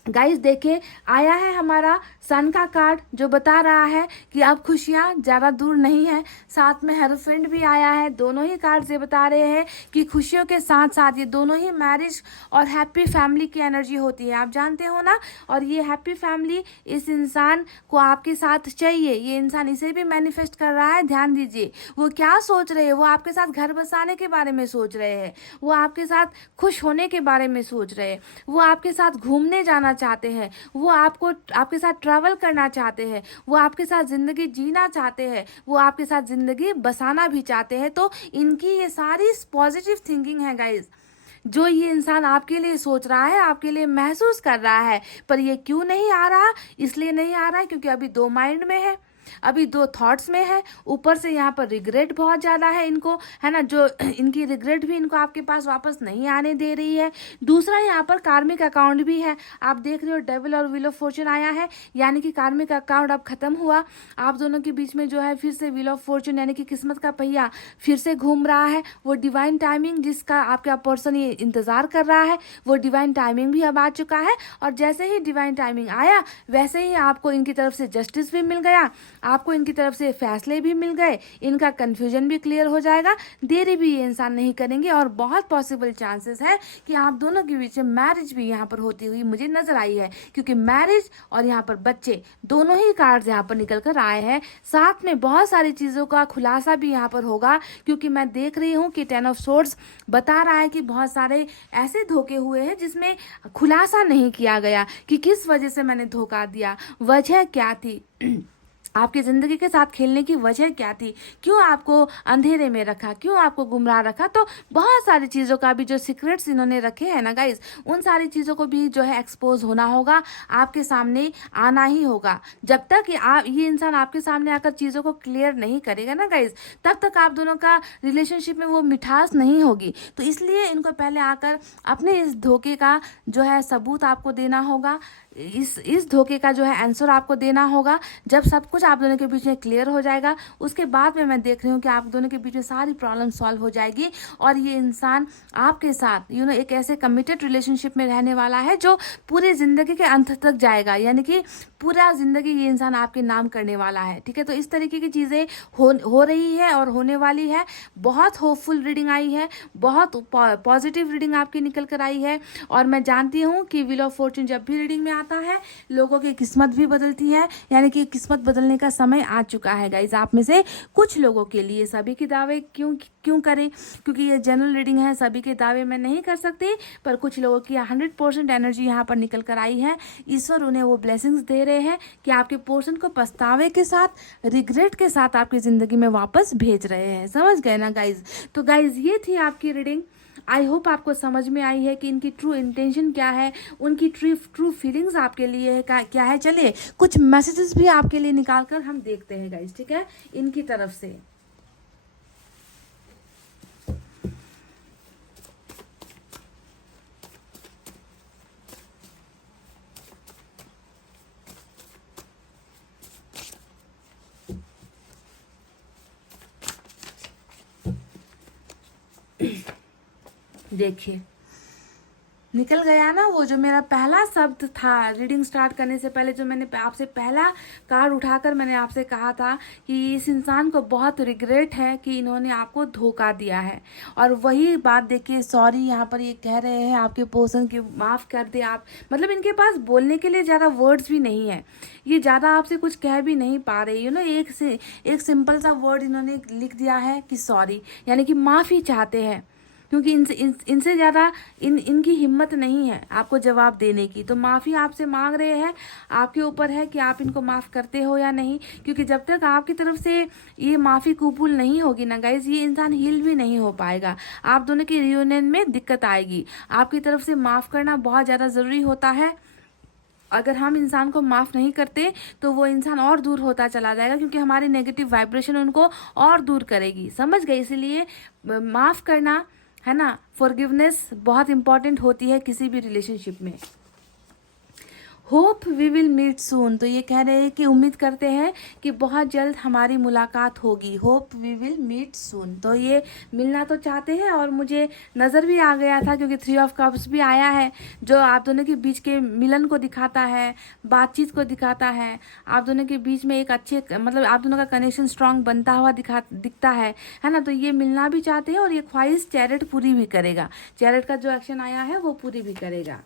गाइस। देखिए आया है हमारा सन का कार्ड, जो बता रहा है कि अब खुशियाँ ज़्यादा दूर नहीं है। साथ में हेरोफेंट भी आया है। दोनों ही कार्ड्स ये बता रहे हैं कि खुशियों के साथ साथ ये दोनों ही मैरिज और हैप्पी फैमिली की एनर्जी होती है, आप जानते हो ना। और ये हैप्पी फैमिली इस इंसान को आपके साथ चाहिए, ये इंसान इसे भी मैनिफेस्ट कर रहा है। ध्यान दीजिए वो क्या सोच रहे हैं, वो आपके साथ घर बसाने के बारे में सोच रहे हैं, वो आपके साथ खुश होने के बारे में सोच रहे हैं, वो आपके साथ घूमने जाना चाहते हैं, वो आपके साथ ट्रैवल करना चाहते हैं, वो आपके साथ ज़िंदगी जीना चाहते हैं, वो आपके साथ ज़िंदगी बसाना भी चाहते हैं। तो इनकी ये सारी पॉजिटिव थिंकिंग है गाइज, जो ये इंसान आपके लिए सोच रहा है, आपके लिए महसूस कर रहा है। पर ये क्यों नहीं आ रहा, इसलिए नहीं आ रहा है क्योंकि अभी दो माइंड में है, अभी दो थॉट्स में है। ऊपर से यहाँ पर रिग्रेट बहुत ज़्यादा है इनको, है ना, जो इनकी रिग्रेट भी इनको आपके पास वापस नहीं आने दे रही है। दूसरा यहाँ पर कार्मिक अकाउंट भी है, आप देख रहे हो डेविल और व्हील ऑफ फॉर्चून आया है, यानी कि कार्मिक अकाउंट अब खत्म हुआ। आप दोनों के बीच में जो है फिर से व्हील ऑफ फॉर्चून यानी कि किस्मत का पहिया फिर से घूम रहा है। वो डिवाइन टाइमिंग जिसका आपका पर्सन ये इंतज़ार कर रहा है, वो डिवाइन टाइमिंग भी अब आ चुका है। और जैसे ही डिवाइन टाइमिंग आया वैसे ही आपको इनकी तरफ से जस्टिस भी मिल गया, आपको इनकी तरफ से फैसले भी मिल गए, इनका कंफ्यूजन भी क्लियर हो जाएगा। देरी भी ये इंसान नहीं करेंगे और बहुत पॉसिबल चांसेस है कि आप दोनों के बीच में मैरिज भी यहाँ पर होती हुई मुझे नजर आई है, क्योंकि मैरिज और यहाँ पर बच्चे दोनों ही कार्ड्स यहाँ पर निकल कर आए हैं। साथ में बहुत सारी चीज़ों का खुलासा भी यहाँ पर होगा, क्योंकि मैं देख रही हूँ कि 10 ऑफ सोर्ड्स बता रहा है कि बहुत सारे ऐसे धोखे हुए हैं जिसमें खुलासा नहीं किया गया कि किस वजह से मैंने धोखा दिया, वजह क्या थी, आपकी ज़िंदगी के साथ खेलने की वजह क्या थी, क्यों आपको अंधेरे में रखा, क्यों आपको गुमराह रखा। तो बहुत सारी चीज़ों का भी जो सीक्रेट्स इन्होंने रखे हैं ना गाइज, उन सारी चीज़ों को भी जो है एक्सपोज होना होगा, आपके सामने आना ही होगा। जब तक ये इंसान आपके सामने आकर चीज़ों को क्लियर नहीं करेगा ना गाइज, तब तक आप दोनों का रिलेशनशिप में वो मिठास नहीं होगी। तो इसलिए इनको पहले आकर अपने इस धोखे का जो है सबूत आपको देना होगा, इस धोखे का जो है आंसर आपको देना होगा। जब सब कुछ आप दोनों के बीच में क्लियर हो जाएगा, उसके बाद में मैं देख रही हूँ कि आप दोनों के बीच में सारी प्रॉब्लम सॉल्व हो जाएगी और ये इंसान आपके साथ एक ऐसे कमिटेड रिलेशनशिप में रहने वाला है जो पूरी ज़िंदगी के अंत तक जाएगा, यानी कि पूरा ज़िंदगी ये इंसान आपके नाम करने वाला है। ठीक है, तो इस तरीके की चीज़ें हो रही है और होने वाली है। बहुत होपफुल रीडिंग आई है, बहुत पॉजिटिव रीडिंग आपकी निकल कर आई है। और मैं जानती हूँ कि व्हील ऑफ फॉर्चून जब भी रीडिंग में आता है लोगों की किस्मत भी बदलती है, यानी कि किस्मत बदलने का समय आ चुका है गाइज। आप में से कुछ लोगों के लिए, सभी के दावे क्यों करें, क्योंकि ये जनरल रीडिंग है, सभी के दावे मैं नहीं कर सकती, पर कुछ लोगों की 100% एनर्जी यहाँ पर निकल कर आई है। ईश्वर उन्हें वो ब्लेसिंग्स दे रहे हैं कि आपके पोर्शन को पछतावे के साथ, रिग्रेट के साथ आपकी ज़िंदगी में वापस भेज रहे हैं। समझ गए ना गाइज। तो गाइज ये थी आपकी रीडिंग। आई होप आपको समझ में आई है कि इनकी ट्रू इंटेंशन क्या है, उनकी ट्रू फीलिंग्स आपके लिए है क्या है। चलिए कुछ मैसेजेस भी आपके लिए निकाल कर हम देखते हैं गाइज, ठीक है, इनकी तरफ से। देखिए निकल गया ना वो जो मेरा पहला शब्द था रीडिंग स्टार्ट करने से पहले, जो मैंने आपसे पहला कार्ड उठाकर मैंने आपसे कहा था कि इस इंसान को बहुत रिग्रेट है कि इन्होंने आपको धोखा दिया है। और वही बात देखिए, सॉरी यहाँ पर ये कह रहे हैं आपके पर्सन की, माफ़ कर दे आप, मतलब इनके पास बोलने के लिए ज़्यादा वर्ड्स भी नहीं है, ये ज़्यादा आपसे कुछ कह भी नहीं पा रहे, एक सिंपल सा वर्ड इन्होंने लिख दिया है कि सॉरी, यानी कि माफ़ी चाहते हैं, क्योंकि इनसे ज़्यादा इनकी हिम्मत नहीं है आपको जवाब देने की। तो माफ़ी आपसे मांग रहे हैं, आपके ऊपर है कि आप इनको माफ़ करते हो या नहीं, क्योंकि जब तक आपकी तरफ से ये माफ़ी कबूल नहीं होगी ना गाइज, ये इंसान हील भी नहीं हो पाएगा, आप दोनों की रियूनियन में दिक्कत आएगी। आपकी तरफ से माफ़ करना बहुत ज़्यादा ज़रूरी होता है। अगर हम इंसान को माफ़ नहीं करते तो वो इंसान और दूर होता चला जाएगा, क्योंकि हमारी नेगेटिव वाइब्रेशन उनको और दूर करेगी, समझ गए। इसीलिए माफ़ करना है ना, फॉरगिवनेस बहुत इंपॉर्टेंट होती है किसी भी रिलेशनशिप में। Hope we will meet soon, तो ये कह रहे हैं कि उम्मीद करते हैं कि बहुत जल्द हमारी मुलाकात होगी। Hope we will meet soon, तो ये मिलना तो चाहते हैं। और मुझे नज़र भी आ गया था, क्योंकि 3 ऑफ कप्स भी आया है, जो आप दोनों के बीच के मिलन को दिखाता है, बातचीत को दिखाता है, आप दोनों के बीच में एक अच्छे, मतलब आप दोनों का कनेक्शन स्ट्रांग बनता हुआ दिखता है ना। तो ये मिलना भी चाहते हैं और ये ख्वाहिश चैरेट पूरी भी करेगा, चैरेट का जो एक्शन आया है वो पूरी भी करेगा।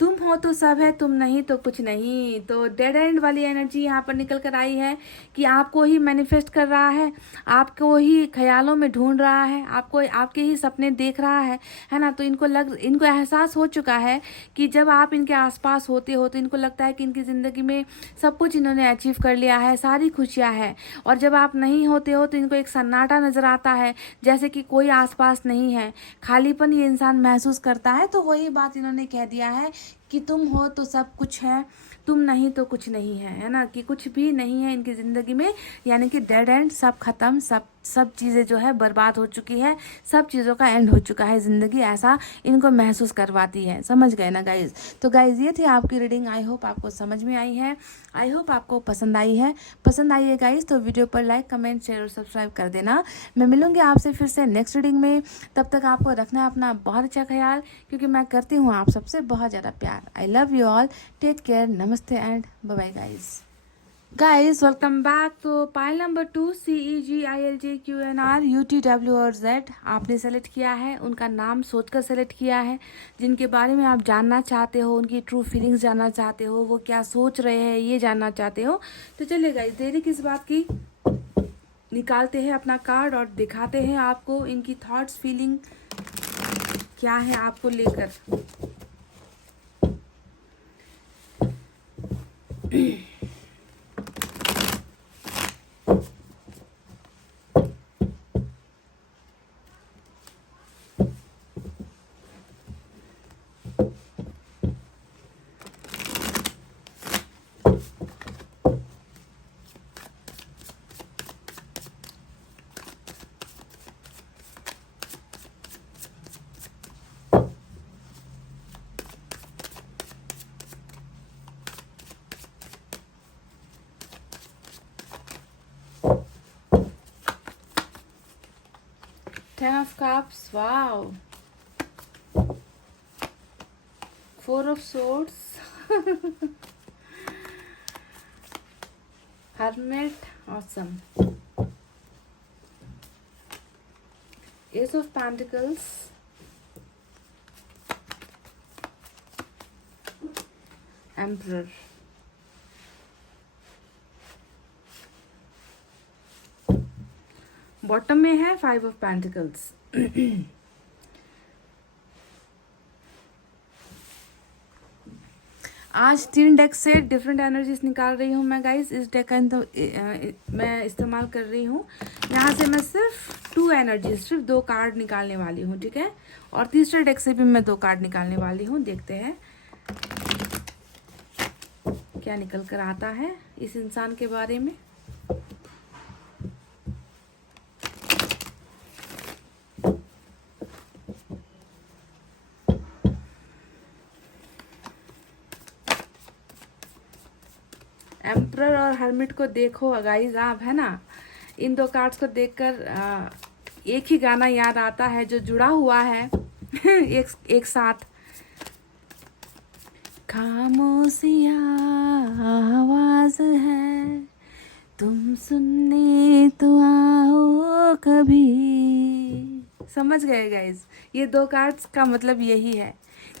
तुम हो तो सब है, तुम नहीं तो कुछ नहीं। तो डेड एंड वाली एनर्जी यहाँ पर निकल कर आई है कि आपको ही मैनिफेस्ट कर रहा है, आपको ही ख्यालों में ढूंढ रहा है, आपको आपके ही सपने देख रहा है ना। तो इनको एहसास हो चुका है कि जब आप इनके आसपास होते हो तो इनको लगता है कि इनकी ज़िंदगी में सब कुछ इन्होंने अचीव कर लिया है, सारी खुशियाँ हैं। और जब आप नहीं होते हो तो इनको एक सन्नाटा नज़र आता है, जैसे कि कोई आसपास नहीं है, खालीपन ये इंसान महसूस करता है। तो वही बात इन्होंने कह दिया है कि तुम हो तो सब कुछ है, तुम नहीं तो कुछ नहीं है ना, कि कुछ भी नहीं है इनकी ज़िंदगी में, यानी कि डेड एंड, सब खत्म, सब चीज़ें जो है बर्बाद हो चुकी है, सब चीज़ों का एंड हो चुका है ज़िंदगी, ऐसा इनको महसूस करवाती है। समझ गए ना गाइज। तो गाइज ये थी आपकी रीडिंग, आई होप आपको समझ में आई है, आई होप आपको पसंद आई है गाइज। तो वीडियो पर लाइक, कमेंट, शेयर और सब्सक्राइब कर देना। मैं मिलूंगी आपसे फिर से नेक्स्ट रीडिंग में, तब तक आपको रखना है अपना बहुत अच्छा ख्याल, क्योंकि मैं करती हूँ आप सबसे बहुत ज़्यादा प्यार। I love you all, take care, नमस्ते and bye bye guys. Welcome back. तो पाइल नंबर 2 CEGILJQNR UTW और Z आपने सेलेक्ट किया है, उनका नाम सोचकर सेलेक्ट किया है, जिनके बारे में आप जानना चाहते हो, उनकी ट्रू फीलिंग्स जानना चाहते हो, वो क्या सोच रहे हैं ये जानना चाहते हो। तो चलिए गाइज, देरी किस बात की, निकालते हैं अपना कार्ड और दिखाते हैं आपको इनकी थॉट्स, फीलिंग क्या है आपको लेकर। Ten of Cups, wow. 4 of Swords, Hermit, awesome. Ace of Pentacles, Emperor. Bottom में है 5 ऑफ पेंटिकल्स। आज 3 डेक से डिफरेंट एनर्जीज निकाल रही हूँ मैं गाइस। इस डेक का मैं इस्तेमाल कर रही हूँ। यहाँ से मैं सिर्फ 2 एनर्जीज, सिर्फ 2 कार्ड निकालने वाली हूँ, ठीक है। और तीसरे डेक से भी मैं 2 कार्ड निकालने वाली हूँ। देखते हैं क्या निकल कर आता है इस इंसान के बारे में। एम्परर और हर्मिट को देखो गाइस आप, है ना, इन दो कार्ड्स को देखकर एक ही गाना याद आता है जो जुड़ा हुआ है एक साथ। खामोशियाँ आवाज है, तुम सुनने तो आओ कभी। समझ गए गाइज? ये दो कार्ड्स का मतलब यही है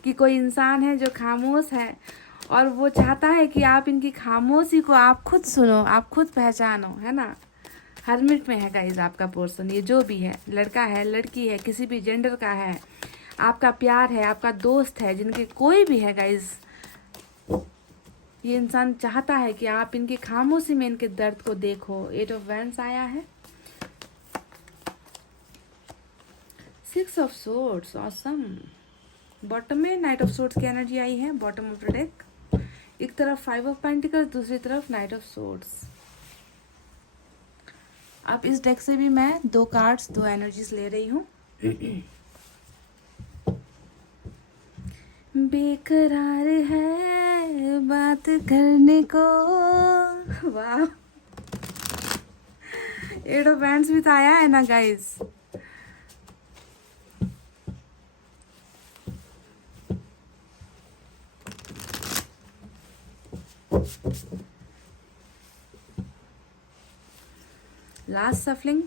कि कोई इंसान है जो खामोश है और वो चाहता है कि आप इनकी खामोशी को आप खुद सुनो, आप खुद पहचानो, है ना। हर्मिट में है गाइज आपका पर्सन, ये जो भी है, लड़का है, लड़की है, किसी भी जेंडर का है, आपका प्यार है, आपका दोस्त है, जिनके कोई भी है गाइज, ये इंसान चाहता है कि आप इनकी खामोशी में इनके दर्द को देखो। 8 ऑफ वैंड्स आया है, 6 ऑफ सोर्ड्स, ऑसम। बॉटम में नाइट ऑफ सोर्ड्स की एनर्जी आई है, बॉटम ऑफ द डेक। एक तरफ 5 ऑफ पेंटिकल्स, दूसरी तरफ नाइट ऑफ सोर्ड्स। अब इस डेक से भी मैं 2 कार्ड्स, 2 एनर्जीज ले रही हूँ। बेकरार है बात करने को, वाह। 8 ऑफ वैंड्स भी तो आया है ना गाइस। लास्ट सफलिंग,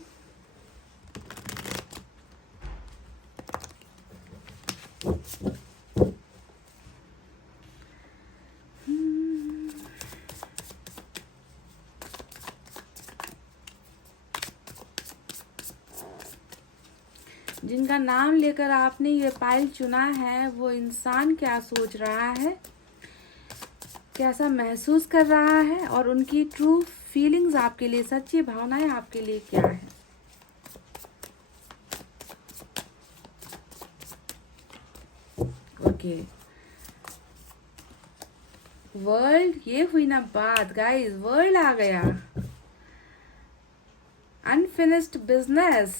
जिनका नाम लेकर आपने ये पाइल चुना है वो इंसान क्या सोच रहा है, कैसा महसूस कर रहा है, और उनकी ट्रू फीलिंग्स आपके लिए, सच्ची भावनाएं आपके लिए क्या है। ओके, वर्ल्ड, ये हुई ना बात गाइस, वर्ल्ड आ गया। अनफिनिश्ड बिजनेस,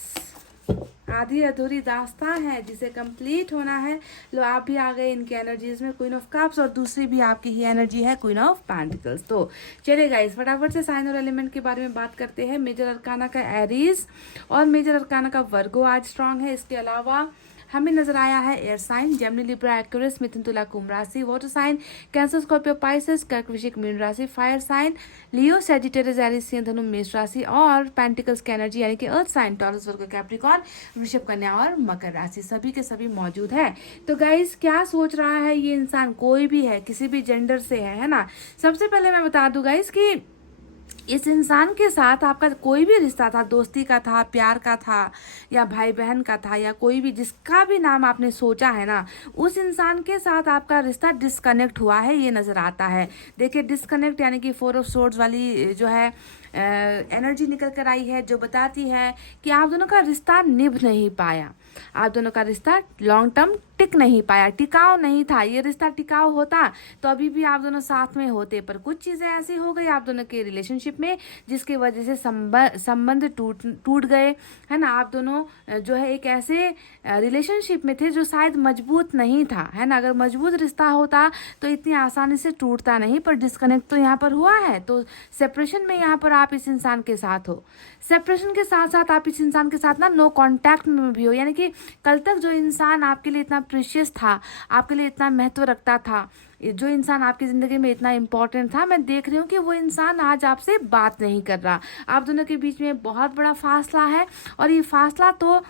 आधी अधूरी दास्तां है जिसे कंप्लीट होना है। लो आप भी आ गए इनकी एनर्जीज में, क्वीन ऑफ कप्स, और दूसरी भी आपकी ही एनर्जी है, क्वीन ऑफ पेंटिकल्स। तो चलिए गाइस फटाफट से साइन और एलिमेंट के बारे में बात करते हैं। मेजर अरकाना का एरीज और मेजर अरकाना का वर्गो आज स्ट्रांग है। इसके अलावा हमें नजर आया है air sign, Gemini, Libra, Aquarius, मिथुन, तुला, कुंभ राशि, water sign, Cancer, Scorpio, Pisces, कर्क, वृश्चिक, मीन राशि, fire sign, Leo, Sagittarius, Aries, सिंह, धनु, मेष राशि, और पेंटिकल्स की एनर्जी यानी कि earth sign, Taurus, Virgo, Capricorn, वृषभ, कन्या और मकर राशि सभी के सभी मौजूद है। तो गाइस क्या सोच रहा है ये इंसान, कोई भी है, किसी भी जेंडर से है ना। सबसे पहले मैं बता दूं गाइस कि इस इंसान के साथ आपका कोई भी रिश्ता था, दोस्ती का था, प्यार का था, या भाई बहन का था, या कोई भी जिसका भी नाम आपने सोचा है ना, उस इंसान के साथ आपका रिश्ता डिस्कनेक्ट हुआ है, ये नजर आता है। देखिए डिस्कनेक्ट यानी कि 4 ऑफ सोर्ड्स वाली जो है एनर्जी निकल कर आई है, जो बताती है कि आप दोनों का रिश्ता निभ नहीं पाया, आप दोनों का रिश्ता लॉन्ग टर्म टिक नहीं पाया, टिकाऊ नहीं था। ये रिश्ता टिकाऊ होता तो अभी भी आप दोनों साथ में होते, पर कुछ चीज़ें ऐसी हो गई आप दोनों के रिलेशनशिप में जिसकी वजह से संबंध टूट गए, है ना। आप दोनों जो है एक ऐसे रिलेशनशिप में थे जो शायद मजबूत नहीं था, है ना। अगर मजबूत रिश्ता होता तो इतनी आसानी से टूटता नहीं, पर डिस्कनेक्ट तो यहाँ पर हुआ है। तो सेपरेशन में यहाँ पर आप इस इंसान के साथ हो, सेपरेशन के साथ साथ आप इस इंसान के साथ ना नो कांटेक्ट में भी हो, यानी कि कल तक जो इंसान आपके लिए इतना प्रीशियस था, आपके लिए इतना महत्व रखता था, जो इंसान आपकी ज़िंदगी में इतना इम्पोर्टेंट था, मैं देख रही हूँ कि वो इंसान आज आपसे बात नहीं कर रहा। आप दोनों के बीच में बहुत बड़ा फासला है, और ये फासला तो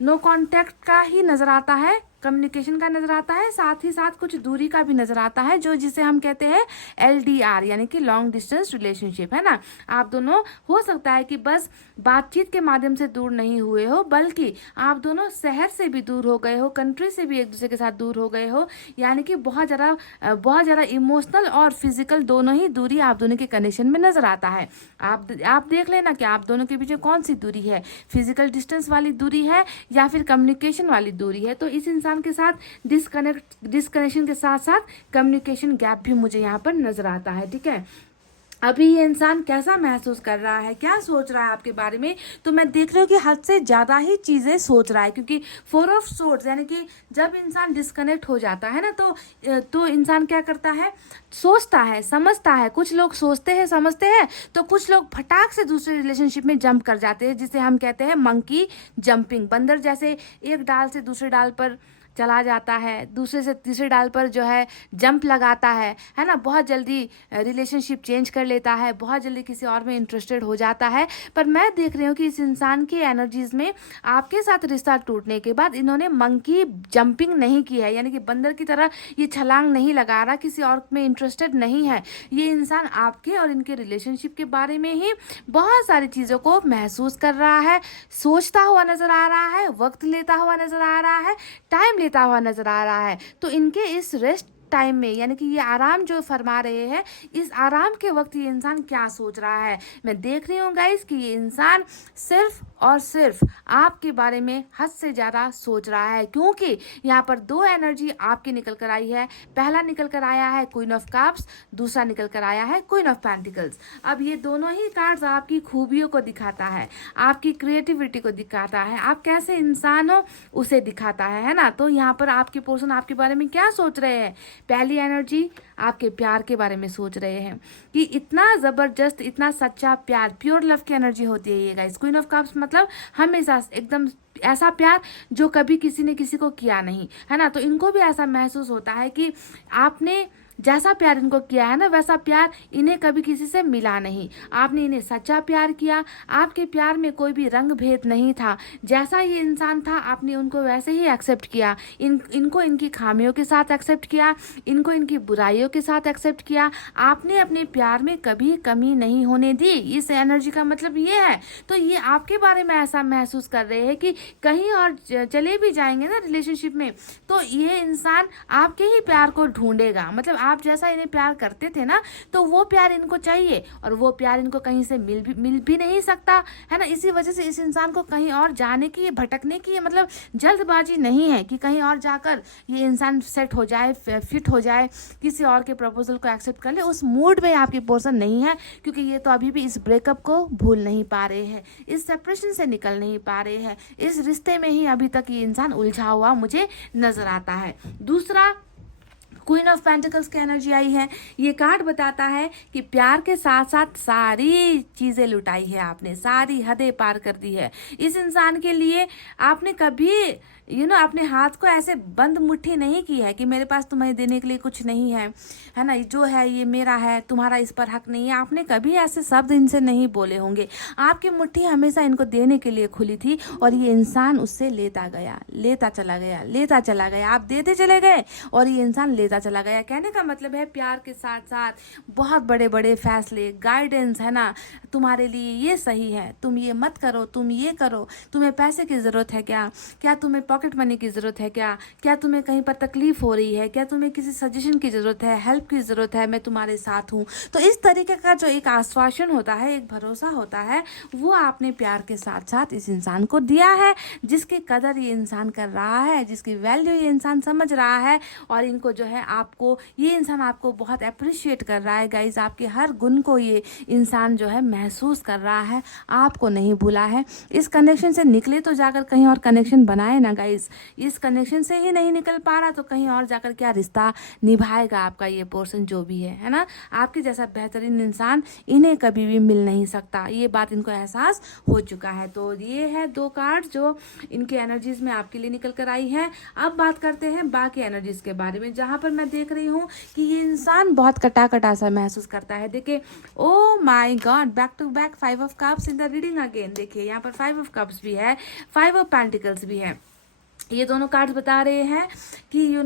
नो कांटेक्ट का ही नज़र आता है, कम्युनिकेशन का नजर आता है, साथ ही साथ कुछ दूरी का भी नजर आता है, जो जिसे हम कहते हैं LDR यानी कि लॉन्ग डिस्टेंस रिलेशनशिप, है ना। आप दोनों हो सकता है कि बस बातचीत के माध्यम से दूर नहीं हुए हो, बल्कि आप दोनों शहर से भी दूर हो गए हो, कंट्री से भी एक दूसरे के साथ दूर हो गए हो, यानी कि बहुत ज़्यादा इमोशनल और फिजिकल दोनों ही दूरी आप दोनों के कनेक्शन में नजर आता है। आप देख लेना कि आप दोनों के बीच में कौन सी दूरी है, फिजिकल डिस्टेंस वाली दूरी है या फिर कम्युनिकेशन वाली दूरी है। तो इस इंसान के साथ डिस्कनेक्शन के साथ साथ कम्युनिकेशन गैप भी मुझे यहाँ पर नजर आता है, ठीक है। अभी ये इंसान कैसा महसूस कर रहा है, क्या सोच रहा है आपके बारे में। तो मैं देख रही हूँ कि हद से ज़्यादा ही चीज़ें सोच रहा है, क्योंकि 4 ऑफ सोर्ड्स यानी कि जब इंसान डिस्कनेक्ट हो जाता है ना तो इंसान क्या करता है, सोचता है, समझता है। कुछ लोग सोचते हैं, समझते हैं, तो कुछ लोग फटाक से दूसरे रिलेशनशिप में जंप कर जाते हैं, जिसे हम कहते हैं मंकी जंपिंग। बंदर जैसे एक डाल से दूसरे डाल पर चला जाता है, दूसरे से तीसरे डाल पर जो है जंप लगाता है ना, बहुत जल्दी रिलेशनशिप चेंज कर लेता है, बहुत जल्दी किसी और में इंटरेस्टेड हो जाता है। पर मैं देख रही हूँ कि इस इंसान की एनर्जीज में आपके साथ रिश्ता टूटने के बाद इन्होंने मंकी जंपिंग नहीं की है, यानी कि बंदर की तरह ये छलांग नहीं लगा रहा, किसी और में इंटरेस्टेड नहीं है। ये इंसान आपके और इनके रिलेशनशिप के बारे में ही बहुत सारी चीज़ों को महसूस कर रहा है, सोचता हुआ नजर आ रहा है, वक्त लेता हुआ नजर आ रहा है, टाइम लेता हुआ नजर आ रहा है। तो इनके इस रेस्ट टाइम में, यानी कि ये आराम जो फरमा रहे हैं, इस आराम के वक्त ये इंसान क्या सोच रहा है। मैं देख रही हूँ गाइस कि ये इंसान सिर्फ और सिर्फ आपके बारे में हद से ज़्यादा सोच रहा है, क्योंकि यहाँ पर 2 एनर्जी आपकी निकल कर आई है। पहला निकल कर आया है क्वीन ऑफ कप्स, दूसरा निकल कर आया है क्वीन ऑफ पेंटिकल्स। अब ये दोनों ही कार्ड्स आपकी खूबियों को दिखाता है, आपकी क्रिएटिविटी को दिखाता है, आप कैसे इंसान हो उसे दिखाता है ना। तो यहाँ पर आपके पर्सन आपके बारे में क्या सोच रहे हैं। पहली एनर्जी आपके प्यार के बारे में सोच रहे हैं कि इतना ज़बरदस्त, इतना सच्चा प्यार, प्योर लव की एनर्जी होती है ये गाइस। क्वीन ऑफ कप्स मतलब हमेशा एकदम ऐसा प्यार जो कभी किसी ने किसी को किया नहीं, है ना। तो इनको भी ऐसा महसूस होता है कि आपने जैसा प्यार इनको किया है ना, वैसा प्यार इन्हें कभी किसी से मिला नहीं। आपने इन्हें सच्चा प्यार किया, आपके प्यार में कोई भी रंग भेद नहीं था। जैसा ये इंसान था आपने उनको वैसे ही एक्सेप्ट किया, इनको इनकी खामियों के साथ एक्सेप्ट किया, इनको इनकी बुराइयों के साथ एक्सेप्ट किया। आपने अपने प्यार में कभी कमी नहीं होने दी। इस एनर्जी का मतलब ये है। तो ये आपके बारे में ऐसा महसूस कर रहे हैं कि कहीं और चले भी जाएंगे ना रिलेशनशिप में, तो ये इंसान आपके ही प्यार को ढूंढेगा। मतलब आप जैसा इन्हें प्यार करते थे ना, तो वो प्यार इनको चाहिए, और वो प्यार इनको कहीं से मिल भी नहीं सकता, है ना। इसी वजह से इस इंसान को कहीं और जाने की, भटकने की मतलब जल्दबाजी नहीं है कि कहीं और जाकर ये इंसान सेट हो जाए, फिट हो जाए, किसी और के प्रपोजल को एक्सेप्ट कर ले। उस मूड में आपकी पर्सन नहीं है, क्योंकि ये तो अभी भी इस ब्रेकअप को भूल नहीं पा रहे हैं, इस सेपरेशन से निकल नहीं पा रहे हैं, इस रिश्ते में ही अभी तक ये इंसान उलझा हुआ मुझे नजर आता है। दूसरा क्वीन ऑफ पेंटिकल्स की एनर्जी आई है। ये कार्ड बताता है कि प्यार के साथ साथ सारी चीज़ें लुटाई है आपने, सारी हदें पार कर दी है। इस इंसान के लिए आपने कभी अपने हाथ को ऐसे बंद मुट्ठी नहीं की है कि मेरे पास तुम्हें देने के लिए कुछ नहीं है ना, जो है ये मेरा है, तुम्हारा इस पर हक नहीं है। आपने कभी ऐसे शब्द इनसे नहीं बोले होंगे। आपकी मुट्ठी हमेशा इनको देने के लिए खुली थी, और ये इंसान उससे लेता गया, लेता चला गया, लेता चला गया। आप देते चले गए और ये इंसान लेता चला गया। कहने का मतलब है प्यार के साथ साथ बहुत बड़े बड़े फैसले, गाइडेंस, है ना, तुम्हारे लिए ये सही है, तुम ये मत करो, तुम ये करो, तुम्हें पैसे की ज़रूरत है क्या तुम्हें पॉकेट मनी की ज़रूरत है क्या तुम्हें कहीं पर तकलीफ हो रही है, क्या तुम्हें किसी सजेशन की ज़रूरत है, हेल्प की ज़रूरत है, मैं तुम्हारे साथ हूँ। तो इस तरीके का जो एक आश्वासन होता है, एक भरोसा होता है, वो आपने प्यार के साथ साथ इस इंसान को दिया है, जिसकी कदर ये इंसान कर रहा है, जिसकी वैल्यू ये इंसान समझ रहा है, और इनको जो है ये इंसान आपको बहुत अप्रिशिएट कर रहा है गाइज। आपके हर गुण को ये इंसान जो है महसूस कर रहा है, आपको नहीं भूला है। इस कनेक्शन से निकले तो जाकर कहीं और कनेक्शन बनाए ना गाइज। इस कनेक्शन से ही नहीं निकल पा रहा तो कहीं और जाकर क्या रिश्ता निभाएगा आपका ये पर्सन जो भी है ना। आपके जैसा बेहतरीन इंसान इन्हें कभी भी मिल नहीं सकता, ये बात इनको एहसास हो चुका है। तो ये है 2 कार्ड जो इनके एनर्जीज में आपके लिए निकल कर आई है। अब बात करते हैं बाकी एनर्जीज के बारे में, जहां पर मैं देख रही हूँ कि ये इंसान बहुत कटा कटा सा महसूस करता है। देखिए, oh my god, back to back 5 of cups in the reading again. देखिए यहाँ पर 5 ऑफ कप्स भी है, 5 ऑफ पेंटिकल्स भी है। ये दोनों कार्ड्स बता रहे हैं कि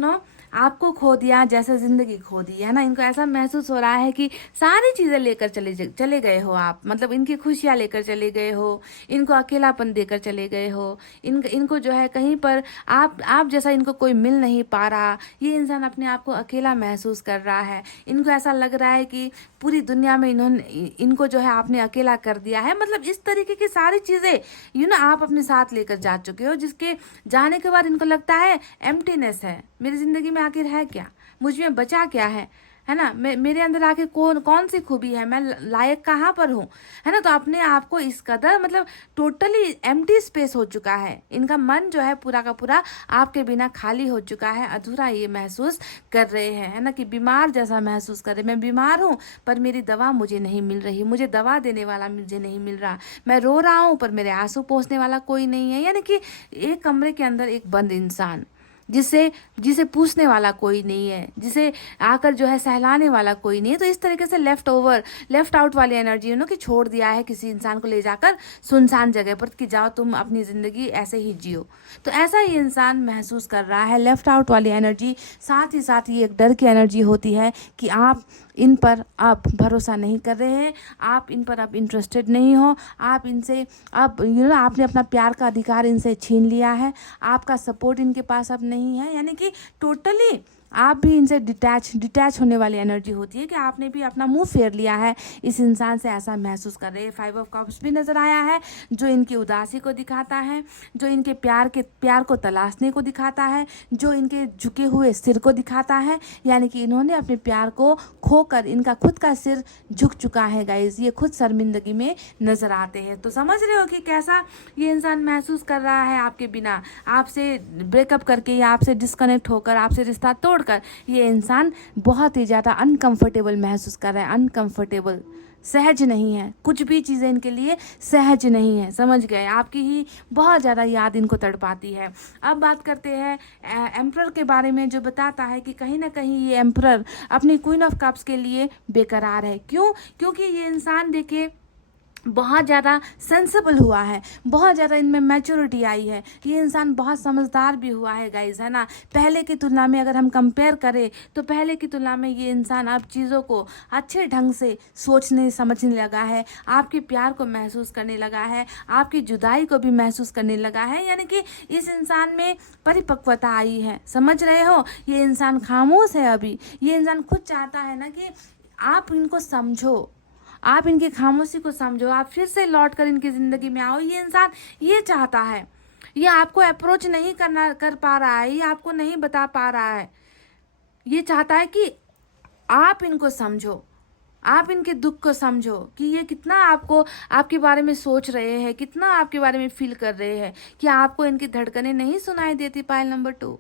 आपको खो दिया जैसे जिंदगी खो दी है ना। इनको ऐसा महसूस हो रहा है कि सारी चीज़ें लेकर चले गए हो आप, मतलब इनकी खुशियाँ लेकर चले गए हो, इनको अकेलापन देकर चले गए हो, इनको जो है कहीं पर आप जैसा इनको कोई मिल नहीं पा रहा। ये इंसान अपने आप को अकेला महसूस कर रहा है। इनको ऐसा लग रहा है कि पूरी दुनिया में इनको जो है आपने अकेला कर दिया है। मतलब इस तरीके की सारी चीज़ें आप अपने साथ लेकर जा चुके हो, जिसके जाने के बाद इनको लगता है एम्प्टीनेस है, मेरी ज़िंदगी में आखिर है क्या, मुझ में बचा क्या है है ना, मेरे अंदर आके कौन सी खूबी है, मैं लायक कहाँ पर हूँ, है ना। तो अपने आप को इस कदर मतलब टोटली एम्प्टी स्पेस हो चुका है, इनका मन जो है पूरा का पूरा आपके बिना खाली हो चुका है, अधूरा ये महसूस कर रहे हैं, है ना, कि बीमार जैसा महसूस कर रहे। मैं बीमार हूँ पर मेरी दवा मुझे नहीं मिल रही, मुझे दवा देने वाला मुझे नहीं मिल रहा, मैं रो रहा हूँ पर मेरे आंसू पोंछने वाला कोई नहीं है। यानी कि एक कमरे के अंदर एक बंद इंसान, जिसे जिसे पूछने वाला कोई नहीं है, जिसे आकर जो है सहलाने वाला कोई नहीं है। तो इस तरीके से लेफ्ट आउट वाली एनर्जी कि छोड़ दिया है किसी इंसान को ले जाकर सुनसान जगह पर कि जाओ तुम अपनी ज़िंदगी ऐसे ही जियो। तो ऐसा ही इंसान महसूस कर रहा है लेफ्ट आउट वाली एनर्जी। साथ ही साथ ये एक डर की एनर्जी होती है कि आप इन पर अब भरोसा नहीं कर रहे हैं, आप इन पर अब इंटरेस्टेड नहीं हो, आप इनसे अब आपने अपना प्यार का अधिकार इनसे छीन लिया है, आपका सपोर्ट इनके पास अब नहीं है। यानी कि टोटली आप भी इनसे डिटैच होने वाली एनर्जी होती है कि आपने भी अपना मुंह फेर लिया है इस इंसान से, ऐसा महसूस कर रहे हैं। 5 ऑफ कप्स भी नज़र आया है जो इनकी उदासी को दिखाता है, जो इनके प्यार को तलाशने को दिखाता है, जो इनके झुके हुए सिर को दिखाता है। यानी कि इन्होंने अपने प्यार को खोकर इनका खुद का सिर झुक चुका है गाइज, ये खुद शर्मिंदगी में नज़र आते हैं। तो समझ रहे हो कि कैसा ये इंसान महसूस कर रहा है आपके बिना, आपसे ब्रेकअप करके या आपसे डिस्कनेक्ट होकर, आपसे रिश्ता तोड़कर ये इंसान बहुत ही ज़्यादा अनकंफर्टेबल महसूस कर रहा है। अनकंफर्टेबल, सहज नहीं है, कुछ भी चीज़ें इनके लिए सहज नहीं है। समझ गए, आपकी ही बहुत ज़्यादा याद इनको तड़पाती है। अब बात करते हैं एम्परर के बारे में, जो बताता है कि कहीं ना कहीं ये एम्परर अपनी क्वीन ऑफ कप्स के लिए बेकरार है। क्यों? क्योंकि ये इंसान देखिए बहुत ज़्यादा सेंसिबल हुआ है, बहुत ज़्यादा इनमें मैच्योरिटी आई है, ये इंसान बहुत समझदार भी हुआ है गाइज, है ना। पहले की तुलना में अगर हम कंपेयर करें तो पहले की तुलना में ये इंसान अब चीज़ों को अच्छे ढंग से सोचने समझने लगा है, आपके प्यार को महसूस करने लगा है, आपकी जुदाई को भी महसूस करने लगा है। यानी कि इस इंसान में परिपक्वता आई है। समझ रहे हो, ये इंसान खामोश है अभी, ये इंसान खुद चाहता है ना कि आप इनको समझो, आप इनकी खामोशी को समझो, आप फिर से लौट कर इनकी ज़िंदगी में आओ। ये इंसान ये चाहता है, ये आपको अप्रोच नहीं कर पा रहा है, ये आपको नहीं बता पा रहा है, ये चाहता है कि आप इनको समझो, आप इनके दुख को समझो कि ये कितना आपको आपके बारे में सोच रहे हैं, कितना आपके बारे में फील कर रहे हैं। कि आपको इनकी धड़कनें नहीं सुनाई देती? पायल नंबर 2,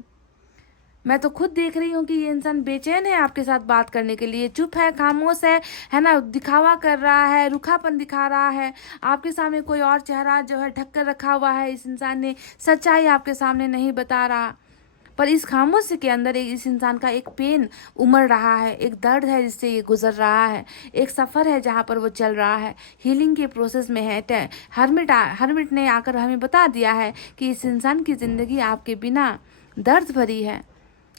मैं तो खुद देख रही हूँ कि ये इंसान बेचैन है आपके साथ बात करने के लिए, चुप है, खामोश है ना, दिखावा कर रहा है, रुखापन दिखा रहा है। आपके सामने कोई और चेहरा जो है ढक कर रखा हुआ है, इस इंसान ने सच्चाई आपके सामने नहीं बता रहा। पर इस खामोशी के अंदर इस इंसान का एक पेन उमड़ रहा है, एक दर्द है जिससे ये गुजर रहा है, एक सफ़र है जहाँ पर वो चल रहा है, हीलिंग के प्रोसेस में है। हर्मिट ने आकर हमें बता दिया है कि इस इंसान की ज़िंदगी आपके बिना दर्द भरी है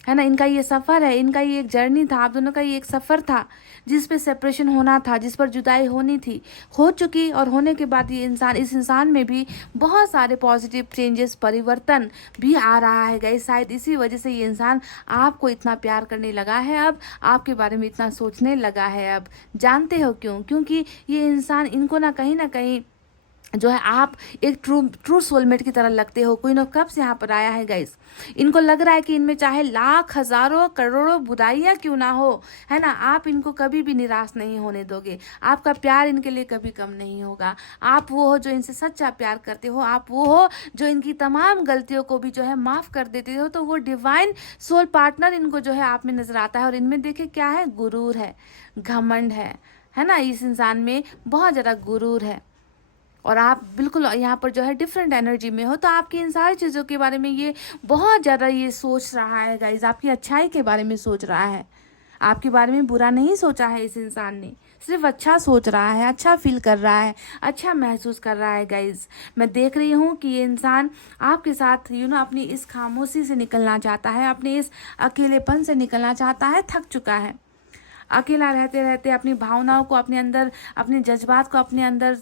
ना। इनका ये सफ़र है, इनका ये एक जर्नी था, आप दोनों का ये एक सफ़र था जिस पे सेपरेशन होना था, जिस पर जुदाई होनी थी, हो चुकी। और होने के बाद ये इंसान, इस इंसान में भी बहुत सारे पॉजिटिव चेंजेस, परिवर्तन भी आ रहा है गाइस। शायद इसी वजह से ये इंसान आपको इतना प्यार करने लगा है, अब आपके बारे में इतना सोचने लगा है। अब जानते हो क्यों? क्योंकि ये इंसान इनको ना कहीं जो है आप एक ट्रू सोलमेट की तरह लगते हो। क्वीन ऑफ कप्स यहाँ पर आया है गाइस। इनको लग रहा है कि इनमें चाहे लाख, हजारों, करोड़ों बुराइयाँ क्यों ना हो, है ना, आप इनको कभी भी निराश नहीं होने दोगे। आपका प्यार इनके लिए कभी कम नहीं होगा। आप वो हो जो इनसे सच्चा प्यार करते हो, आप वो हो जो इनकी तमाम गलतियों को भी जो है माफ़ कर देते हो। तो वो डिवाइन सोल पार्टनर इनको जो है आप में नज़र आता है। और इनमें देखिए क्या है, गुरूर है, घमंड है ना। इस इंसान में बहुत ज़्यादा गुरूर है और आप बिल्कुल यहाँ पर जो है डिफरेंट एनर्जी में हो। तो आपकी इन सारी चीज़ों के बारे में ये बहुत ज़्यादा ये सोच रहा है गाइज, आपकी अच्छाई के बारे में सोच रहा है, आपके बारे में बुरा नहीं सोचा है इस इंसान ने, सिर्फ अच्छा सोच रहा है, अच्छा फील कर रहा है, अच्छा महसूस कर रहा है गाइज। मैं देख रही हूँ कि ये इंसान आपके साथ अपनी इस खामोशी से निकलना चाहता है, अपने इस अकेलेपन से निकलना चाहता है, थक चुका है। अकेला रहते रहते अपनी भावनाओं को अपने अंदर, अपने जज्बात को अपने अंदर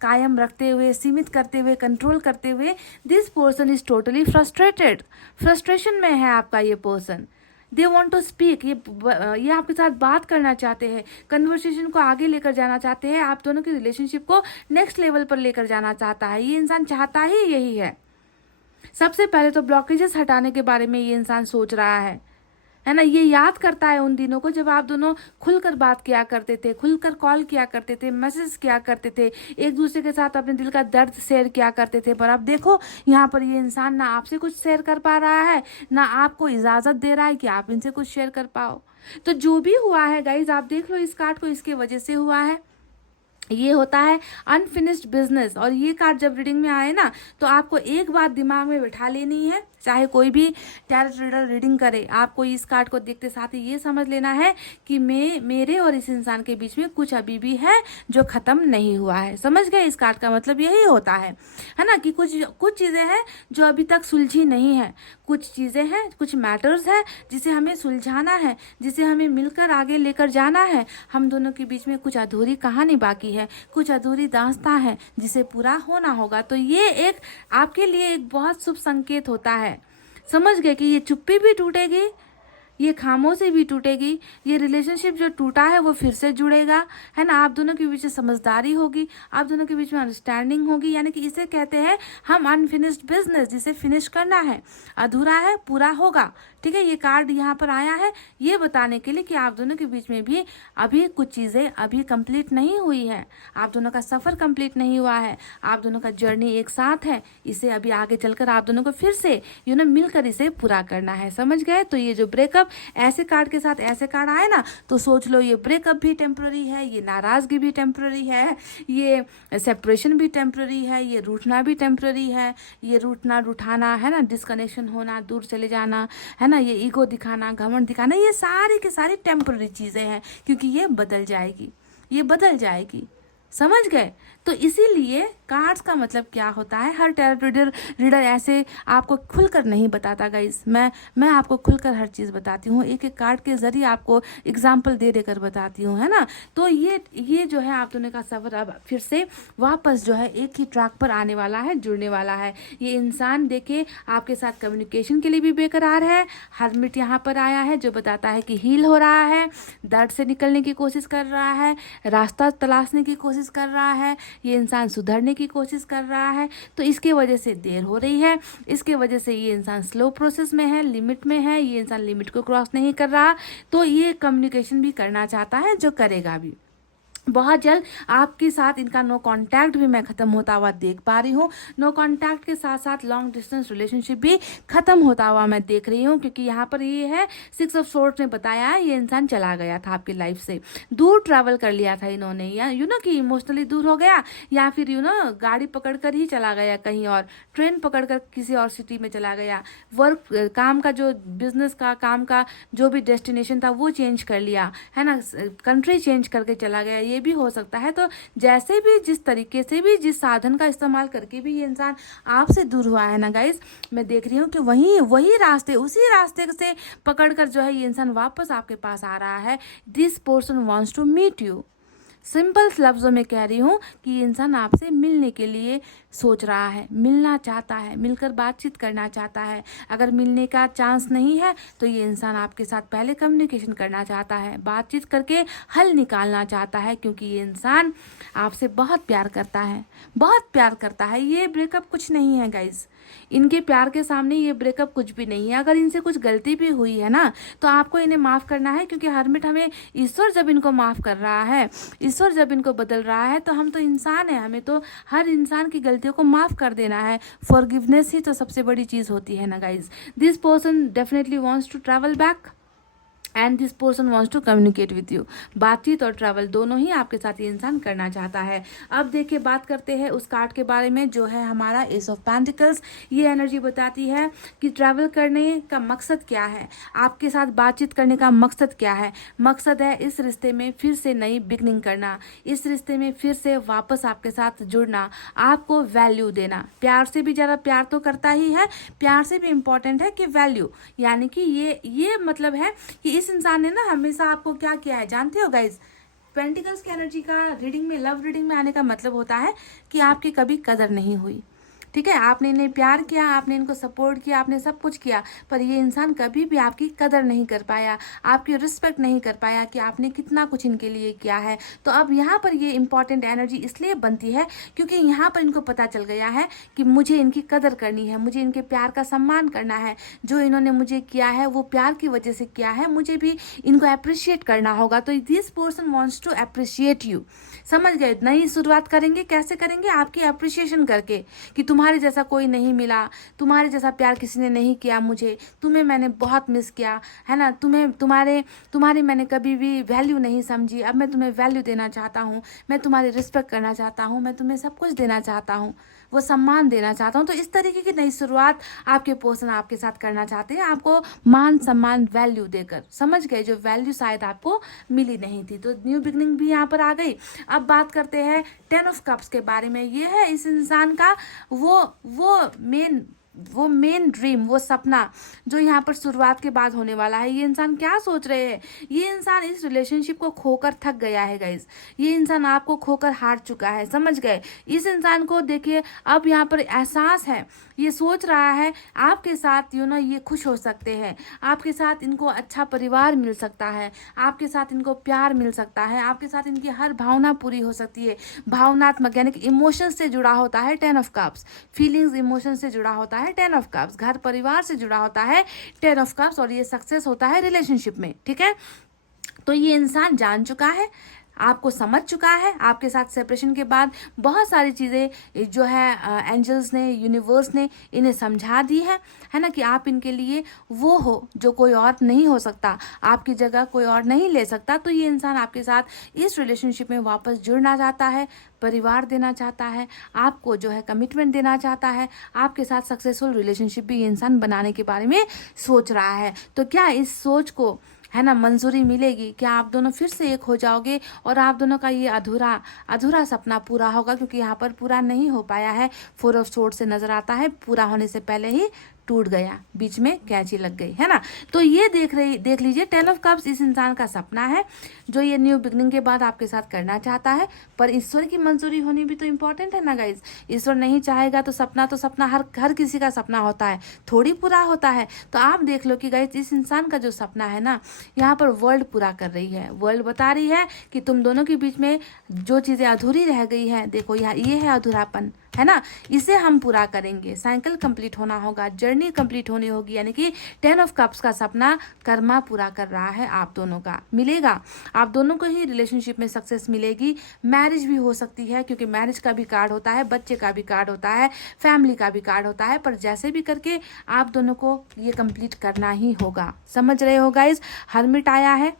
कायम रखते हुए, सीमित करते हुए, कंट्रोल करते हुए, this person is totally frustrated. Frustration में है आपका ये person. They want to speak, ये आपके साथ बात करना चाहते हैं, कन्वर्सेशन को आगे लेकर जाना चाहते हैं, आप दोनों की रिलेशनशिप को नेक्स्ट लेवल पर लेकर जाना चाहता है। ये इंसान चाहता ही यही है। सबसे पहले तो ब्लॉकेजेस हटाने के बारे में ये इंसान सोच रहा है है ना, ये याद करता है उन दिनों को जब आप दोनों खुलकर बात किया करते थे, खुलकर कॉल किया करते थे, मैसेज किया करते थे, एक दूसरे के साथ अपने दिल का दर्द शेयर किया करते थे। पर अब देखो यहाँ पर ये इंसान ना आपसे कुछ शेयर कर पा रहा है, ना आपको इजाज़त दे रहा है कि आप इनसे कुछ शेयर कर पाओ। तो जो भी हुआ है गाइज, आप देख लो इस कार्ड को, इसके वजह से हुआ है। ये होता है अनफिनिश्ड बिजनेस। और ये कार्ड जब रीडिंग में आए ना, तो आपको एक बात दिमाग में बिठा लेनी है, चाहे कोई भी टैरोट रीडर रीडिंग करे, आपको इस कार्ड को देखते साथ ही ये समझ लेना है कि मेरे और इस इंसान के बीच में कुछ अभी भी है जो ख़त्म नहीं हुआ है। समझ गए? इस कार्ड का मतलब यही होता है ना, कि कुछ चीज़ें हैं जो अभी तक सुलझी नहीं है, कुछ चीज़ें हैं, कुछ मैटर्स है जिसे हमें सुलझाना है, जिसे हमें मिलकर आगे लेकर जाना है। हम दोनों के बीच में कुछ अधूरी कहानी बाकी है, कुछ अधूरी दास्तां है जिसे पूरा होना होगा। तो ये एक आपके लिए एक बहुत शुभ संकेत होता है। समझ गए कि ये चुप्पी भी टूटेगी, ये खामोशी भी टूटेगी, ये रिलेशनशिप जो टूटा है वो फिर से जुड़ेगा, है ना। आप दोनों के बीच में समझदारी होगी, आप दोनों के बीच में अंडरस्टैंडिंग होगी। यानी कि इसे कहते हैं हम अनफिनिश्ड बिजनेस, जिसे फिनिश करना है, अधूरा है, पूरा होगा। ठीक है, ये कार्ड यहाँ पर आया है ये बताने के लिए कि आप दोनों के बीच में भी अभी कुछ चीज़ें अभी कंप्लीट नहीं हुई है, आप दोनों का सफ़र कंप्लीट नहीं हुआ है, आप दोनों का जर्नी एक साथ है। इसे अभी आगे चलकर आप दोनों को फिर से मिलकर इसे पूरा करना है। समझ गए? तो ये जो ब्रेकअप ऐसे कार्ड के साथ ऐसे कार्ड आए ना, तो सोच लो ये ब्रेकअप भी टेम्प्ररी है, ये नाराज़गी भी टेम्प्ररी है, ये सेपरेशन भी टेम्प्ररी है, ये रूठना भी टेम्प्ररी है, ये रूठना रूठाना है ना, डिस्कनेक्शन होना, दूर चले जाना, है ना, ये ईगो दिखाना, घमंड दिखाना, ये सारी की सारी टेम्पररी चीज़ें हैं, क्योंकि ये बदल जाएगी, ये बदल जाएगी। समझ गए? तो इसीलिए कार्ड्स का मतलब क्या होता है, हर टैरोट रीडर ऐसे आपको खुलकर नहीं बताता गाइस। मैं आपको खुलकर हर चीज़ बताती हूँ, एक एक कार्ड के जरिए आपको एग्जाम्पल दे देकर बताती हूँ, है ना। तो ये जो है आप दोनों का सफ़र अब फिर से वापस जो है एक ही ट्रैक पर आने वाला है, जुड़ने वाला है। ये इंसान देखे आपके साथ कम्युनिकेशन के लिए भी बेकरार है। हर्मिट यहाँ पर आया है जो बताता है कि हील हो रहा है, दर्द से निकलने की कोशिश कर रहा है, रास्ता तलाशने की कोशिश कर रहा है, ये इंसान सुधरने की कोशिश कर रहा है। तो इसके वजह से देर हो रही है, इसके वजह से ये इंसान स्लो प्रोसेस में है, लिमिट में है, ये इंसान लिमिट को क्रॉस नहीं कर रहा। तो ये कम्युनिकेशन भी करना चाहता है, जो करेगा भी। बहुत जल्द आपके साथ इनका नो कांटेक्ट भी मैं ख़त्म होता हुआ देख पा रही हूँ। नो कांटेक्ट के साथ साथ लॉन्ग डिस्टेंस रिलेशनशिप भी ख़त्म होता हुआ मैं देख रही हूँ, क्योंकि यहाँ पर ये है 6 ऑफ सोर्ड्स ने बताया है ये इंसान चला गया था आपकी लाइफ से, दूर ट्रैवल कर लिया था इन्होंने, या कि इमोशनली दूर हो गया, या फिर गाड़ी पकड़ कर ही चला गया कहीं और, ट्रेन पकड़ कर किसी और सिटी में चला गया, वर्क काम का जो बिजनेस का काम का जो भी डेस्टिनेशन था वो चेंज कर लिया, है ना, कंट्री चेंज करके चला गया, ये भी हो सकता है। तो जैसे भी, जिस तरीके से भी, जिस साधन का इस्तेमाल करके भी ये इंसान आपसे दूर हुआ है ना गाइस, मैं देख रही हूँ कि वही रास्ते, उसी रास्ते से पकड़कर जो है ये इंसान वापस आपके पास आ रहा है। This person wants to meet you. Simple लफ्ज़ों में कह रही हूँ कि ये इंसान आपसे मिलने के लिए सोच रहा है, मिलना चाहता है, मिलकर बातचीत करना चाहता है। अगर मिलने का चांस नहीं है तो ये इंसान आपके साथ पहले कम्युनिकेशन करना चाहता है, बातचीत करके हल निकालना चाहता है, क्योंकि ये इंसान आपसे बहुत प्यार करता है, बहुत प्यार करता है। ये ब्रेकअप कुछ नहीं है गाइज, इनके प्यार के सामने ये ब्रेकअप कुछ भी नहीं है। अगर इनसे कुछ गलती भी हुई है ना, तो आपको इन्हें माफ़ करना है, क्योंकि हरमिट हमें ईश्वर जब इनको माफ़ कर रहा है, ईश्वर जब इनको बदल रहा है, तो हम तो इंसान हैं, हमें तो हर इंसान की गलतियों को माफ़ कर देना है। फॉरगिवनेस ही तो सबसे बड़ी चीज़ होती है ना guys. This person definitely wants to travel back and this person wants to communicate with you. बातचीत और ट्रैवल दोनों ही आपके साथ ये इंसान करना चाहता है। अब देखिए, बात करते हैं उस कार्ड के बारे में जो है हमारा एस ऑफ पेंटिकल्स। ये एनर्जी बताती है कि ट्रैवल करने का मकसद क्या है, आपके साथ बातचीत करने का मकसद क्या है। मकसद है इस रिश्ते में फिर से नई बिगनिंग करना, इस रिश्ते में फिर से वापस आपके साथ जुड़ना, आपको वैल्यू देना। प्यार से भी ज़्यादा प्यार तो करता ही है, प्यार से भी इम्पॉर्टेंट है कि वैल्यू, यानी कि ये मतलब है कि इस इंसान ने ना हमेशा आपको क्या किया है जानते हो गाइज। पेंटिकल्स की एनर्जी का रीडिंग में, लव रीडिंग में आने का मतलब होता है कि आपकी कभी कदर नहीं हुई, ठीक है, आपने इन्हें प्यार किया, आपने इनको सपोर्ट किया, आपने सब कुछ किया, पर ये इंसान कभी भी आपकी कदर नहीं कर पाया, आपकी रिस्पेक्ट नहीं कर पाया कि आपने कितना कुछ इनके लिए किया है। तो अब यहाँ पर ये इंपॉर्टेंट एनर्जी इसलिए बनती है क्योंकि यहाँ पर इनको पता चल गया है कि मुझे इनकी कदर करनी है, मुझे इनके प्यार का सम्मान करना है, जो इन्होंने मुझे किया है वो प्यार की वजह से किया है, मुझे भी इनको अप्रिशिएट करना होगा। तो this person wants to appreciate you. समझ गए? नई शुरुआत करेंगे, कैसे करेंगे? आपकी अप्रिशिएशन करके कि तुम्हारे जैसा कोई नहीं मिला, तुम्हारे जैसा प्यार किसी ने नहीं किया मुझे, तुम्हें मैंने बहुत मिस किया है ना, तुम्हारी मैंने कभी भी वैल्यू नहीं समझी, अब मैं तुम्हें वैल्यू देना चाहता हूँ, मैं तुम्हारी रिस्पेक्ट करना चाहता हूँ, मैं तुम्हें सब कुछ देना चाहता हूँ, वो सम्मान देना चाहता हूँ। तो इस तरीके की नई शुरुआत आपके पर्सन आपके साथ करना चाहते हैं, आपको मान सम्मान वैल्यू देकर। समझ गए? जो वैल्यू शायद आपको मिली नहीं थी। तो न्यू बिगनिंग भी यहाँ पर आ गई। अब बात करते हैं 10 ऑफ कप्स के बारे में। ये है इस इंसान का वो मेन ड्रीम, वो सपना जो यहाँ पर शुरुआत के बाद होने वाला है। ये इंसान क्या सोच रहे हैं? ये इंसान इस रिलेशनशिप को खोकर थक गया है गाइस। ये इंसान आपको खोकर हार चुका है। समझ गए? इस इंसान को देखिए अब यहाँ पर एहसास है, ये सोच रहा है आपके साथ ये खुश हो सकते हैं, आपके साथ इनको अच्छा परिवार मिल सकता है, आपके साथ इनको प्यार मिल सकता है, आपके साथ इनकी हर भावना पूरी हो सकती है। भावनात्मक यानी कि इमोशंस से जुड़ा होता है 10 ऑफ कप्स, फीलिंग्स इमोशंस से जुड़ा होता है 10 ऑफ कप्स, घर परिवार से जुड़ा होता है 10 ऑफ कप्स, और ये सक्सेस होता है रिलेशनशिप में। ठीक है, तो ये इंसान जान चुका है, आपको समझ चुका है। आपके साथ सेपरेशन के बाद बहुत सारी चीज़ें जो है एंजल्स ने, यूनिवर्स ने इन्हें समझा दी है ना, कि आप इनके लिए वो हो जो कोई और नहीं हो सकता, आपकी जगह कोई और नहीं ले सकता। तो ये इंसान आपके साथ इस रिलेशनशिप में वापस जुड़ना चाहता है, परिवार देना चाहता है, आपको जो है कमिटमेंट देना चाहता है, आपके साथ सक्सेसफुल रिलेशनशिप भी ये इंसान बनाने के बारे में सोच रहा है। तो क्या इस सोच को है ना मंजूरी मिलेगी? क्या आप दोनों फिर से एक हो जाओगे और आप दोनों का ये अधूरा सपना पूरा होगा? क्योंकि यहाँ पर पूरा नहीं हो पाया है, 4 ऑफ सोर्ड से नजर आता है, पूरा होने से पहले ही टूट गया, बीच में कैंची लग गई, है ना। तो ये देख लीजिए 10 ऑफ कप्स इस इंसान का सपना है जो ये न्यू बिगनिंग के बाद आपके साथ करना चाहता है, पर ईश्वर की मंजूरी होनी भी तो इम्पोर्टेंट है ना गाइज। ईश्वर नहीं चाहेगा तो सपना हर किसी का सपना होता है, थोड़ी पूरा होता है। तो आप देख लो कि गाइज इस इंसान का जो सपना है ना, यहाँ पर वर्ल्ड पूरा कर रही है। वर्ल्ड बता रही है कि तुम दोनों के बीच में जो चीज़ें अधूरी रह गई है, देखो यहाँ ये है अधूरापन, है ना, इसे हम पूरा करेंगे। साइकिल कंप्लीट होना होगा, जर्नी कंप्लीट होनी होगी, यानी कि 10 ऑफ कप्स का सपना कर्मा पूरा कर रहा है आप दोनों का। मिलेगा, आप दोनों को ही रिलेशनशिप में सक्सेस मिलेगी। मैरिज भी हो सकती है, क्योंकि मैरिज का भी कार्ड होता है, बच्चे का भी कार्ड होता है, फैमिली का भी कार्ड होता है, पर जैसे भी करके आप दोनों को ये कंप्लीट करना ही होगा। समझ रहे हो गाइज? हर्मिट आया है,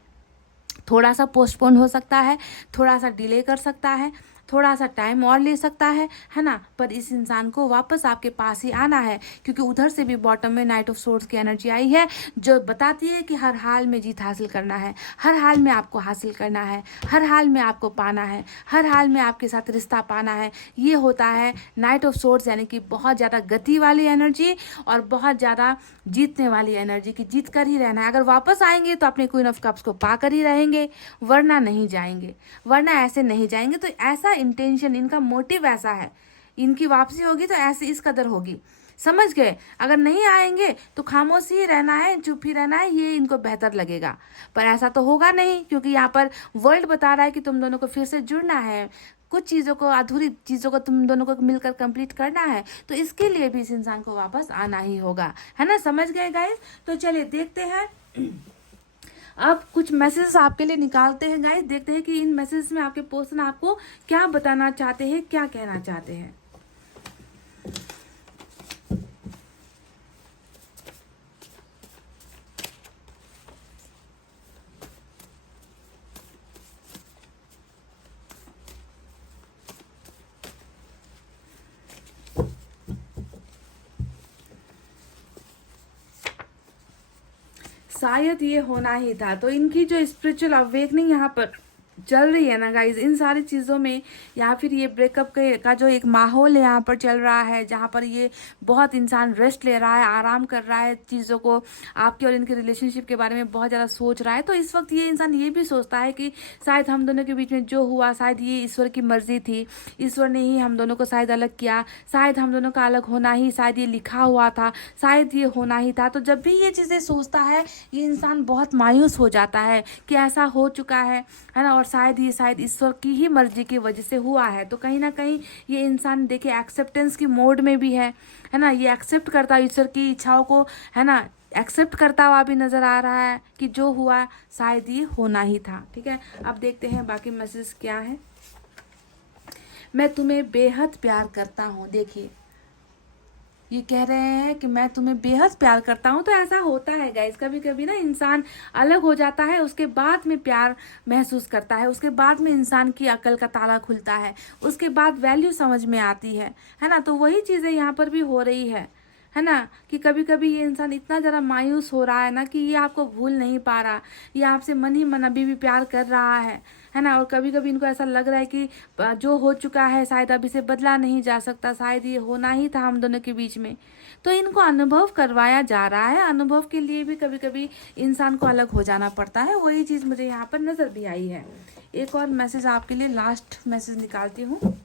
थोड़ा सा पोस्टपोन हो सकता है, थोड़ा सा डिले कर सकता है, थोड़ा सा टाइम और ले सकता है ना, पर इस इंसान को वापस आपके पास ही आना है, क्योंकि उधर से भी बॉटम में नाइट ऑफ सोर्ड्स की एनर्जी आई है जो बताती है कि हर हाल में जीत हासिल करना है, हर हाल में आपको हासिल करना है, हर हाल में आपको पाना है, हर हाल में आपके साथ रिश्ता पाना है। ये होता है नाइट ऑफ सोर्ड्स, यानी कि बहुत ज़्यादा गति वाली एनर्जी और बहुत ज़्यादा जीतने वाली एनर्जी की जीत कर ही रहना है। अगर वापस आएंगे तो अपने क्वीन ऑफ कप्स को पा कर ही रहेंगे, वरना नहीं जाएंगे, वरना ऐसे नहीं जाएंगे। तो ऐसा इंटेंशन, इनका मोटिव ऐसा है, इनकी वापसी होगी तो ऐसे इस कदर होगी। समझ गए? अगर नहीं आएंगे तो खामोश ही रहना है, चुप ही रहना है, ये इनको बेहतर लगेगा, पर ऐसा तो होगा नहीं, क्योंकि यहाँ पर वर्ल्ड बता रहा है कि तुम दोनों को फिर से जुड़ना है, कुछ चीज़ों को, अधूरी चीज़ों को तुम दोनों को मिलकर कंप्लीट करना है। तो इसके लिए भी इस इंसान को वापस आना ही होगा, है ना। समझ गए गाइस? तो चलिए देखते हैं, अब कुछ मैसेजेस आपके लिए निकालते हैं गाइस, देखते हैं कि इन मैसेजेस में आपके पर्सन आपको क्या बताना चाहते हैं, क्या कहना चाहते हैं। शायद ये होना ही था। तो इनकी जो स्पिरिचुअल अवेकनिंग यहाँ पर चल रही है ना गाइज, इन सारी चीज़ों में, या फिर ये ब्रेकअप का जो एक माहौल है यहाँ पर चल रहा है, जहाँ पर ये बहुत इंसान रेस्ट ले रहा है, आराम कर रहा है, चीज़ों को आपके और इनके रिलेशनशिप के बारे में बहुत ज़्यादा सोच रहा है, तो इस वक्त ये इंसान ये भी सोचता है कि शायद हम दोनों के बीच में जो हुआ शायद ये ईश्वर की मर्जी थी, ईश्वर ने ही हम दोनों को शायद अलग किया, शायद हम दोनों का अलग होना ही शायद ये लिखा हुआ था, शायद ये होना ही था। तो जब भी ये चीज़ें सोचता है ये इंसान बहुत मायूस हो जाता है कि ऐसा हो चुका है ना, और शायद ईश्वर की ही मर्जी की वजह से हुआ है। तो कहीं ना कहीं ये इंसान देखिए एक्सेप्टेंस की मोड में भी है ना, ये एक्सेप्ट करता है ईश्वर की इच्छाओं को, है ना, एक्सेप्ट करता हुआ भी नज़र आ रहा है कि जो हुआ शायद ये होना ही था। ठीक है, अब देखते हैं बाकी मैसेज क्या है। मैं तुम्हें बेहद प्यार करता हूँ। देखिए ये कह रहे हैं कि मैं तुम्हें बेहद प्यार करता हूँ। तो ऐसा होता है गाइज, कभी कभी ना इंसान अलग हो जाता है, उसके बाद में प्यार महसूस करता है, उसके बाद में इंसान की अकल का ताला खुलता है, उसके बाद वैल्यू समझ में आती है ना। तो वही चीज़ें यहाँ पर भी हो रही है ना, कि कभी कभी ये इंसान इतना ज़्यादा मायूस हो रहा है ना कि ये आपको भूल नहीं पा रहा, ये आपसे मन ही मन अभी भी प्यार कर रहा है ना। और कभी कभी इनको ऐसा लग रहा है कि जो हो चुका है शायद अब इसे बदला नहीं जा सकता, शायद ये होना ही था हम दोनों के बीच में। तो इनको अनुभव करवाया जा रहा है, अनुभव के लिए भी कभी कभी इंसान को अलग हो जाना पड़ता है। वही चीज़ मुझे यहाँ पर नज़र भी आई है। एक और मैसेज आपके लिए, लास्ट मैसेज निकालती हूँ।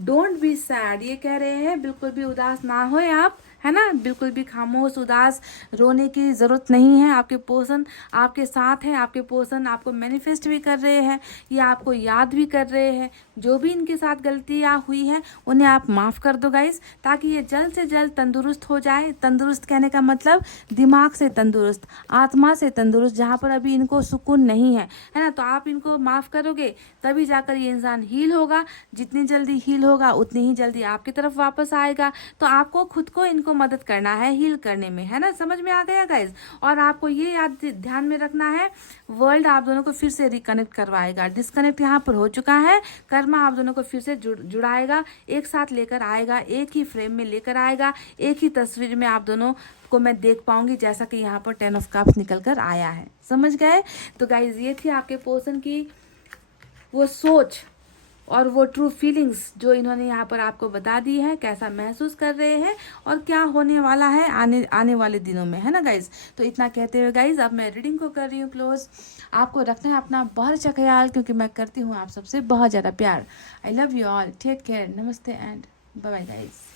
डोंट बी सैड, ये कह रहे हैं बिल्कुल भी उदास ना होए आप, है ना, बिल्कुल भी खामोश उदास रोने की ज़रूरत नहीं है। आपके पर्सन आपके साथ हैं, आपके पर्सन आपको मैनिफेस्ट भी कर रहे हैं, ये आपको याद भी कर रहे हैं। जो भी इनके साथ गलतियाँ हुई हैं उन्हें आप माफ़ कर दो गाइस, ताकि ये जल्द से जल्द तंदुरुस्त हो जाए। तंदुरुस्त कहने का मतलब दिमाग से तंदुरुस्त, आत्मा से तंदुरुस्त, जहाँ पर अभी इनको सुकून नहीं है ना। तो आप इनको माफ़ करोगे तभी जाकर ये इंसान हील होगा। जितनी जल्दी हील होगा उतनी ही जल्दी आपकी तरफ वापस आएगा। तो आपको खुद को इनको मदद करना है हील करने में, है ना। समझ में आ गया गाइज। और आपको ये याद ध्यान में रखना है, वर्ल्ड आप दोनों को फिर से रिकनेक्ट करवाएगा। डिस्कनेक्ट यहाँ पर हो चुका है, कर्मा आप दोनों को फिर से जुड़ाएगा, एक साथ लेकर आएगा, एक ही फ्रेम में लेकर आएगा, एक ही तस्वीर में आप दोनों को मैं देख पाऊंगी, जैसा कि यहाँ पर 10 ऑफ कप्स निकल कर आया है। समझ गए। तो गाइज ये थी आपके पर्सन की वो सोच और वो ट्रू फीलिंग्स जो इन्होंने यहाँ पर आपको बता दी है, कैसा महसूस कर रहे हैं और क्या होने वाला है आने वाले दिनों में, है ना गाइज। तो इतना कहते हुए गाइज अब मैं रीडिंग को कर रही हूँ क्लोज। आपको रखना है अपना बहुत अच्छा ख्याल, क्योंकि मैं करती हूँ आप सबसे बहुत ज़्यादा प्यार। I love you all, take care, नमस्ते एंड बाय बाय गाइज।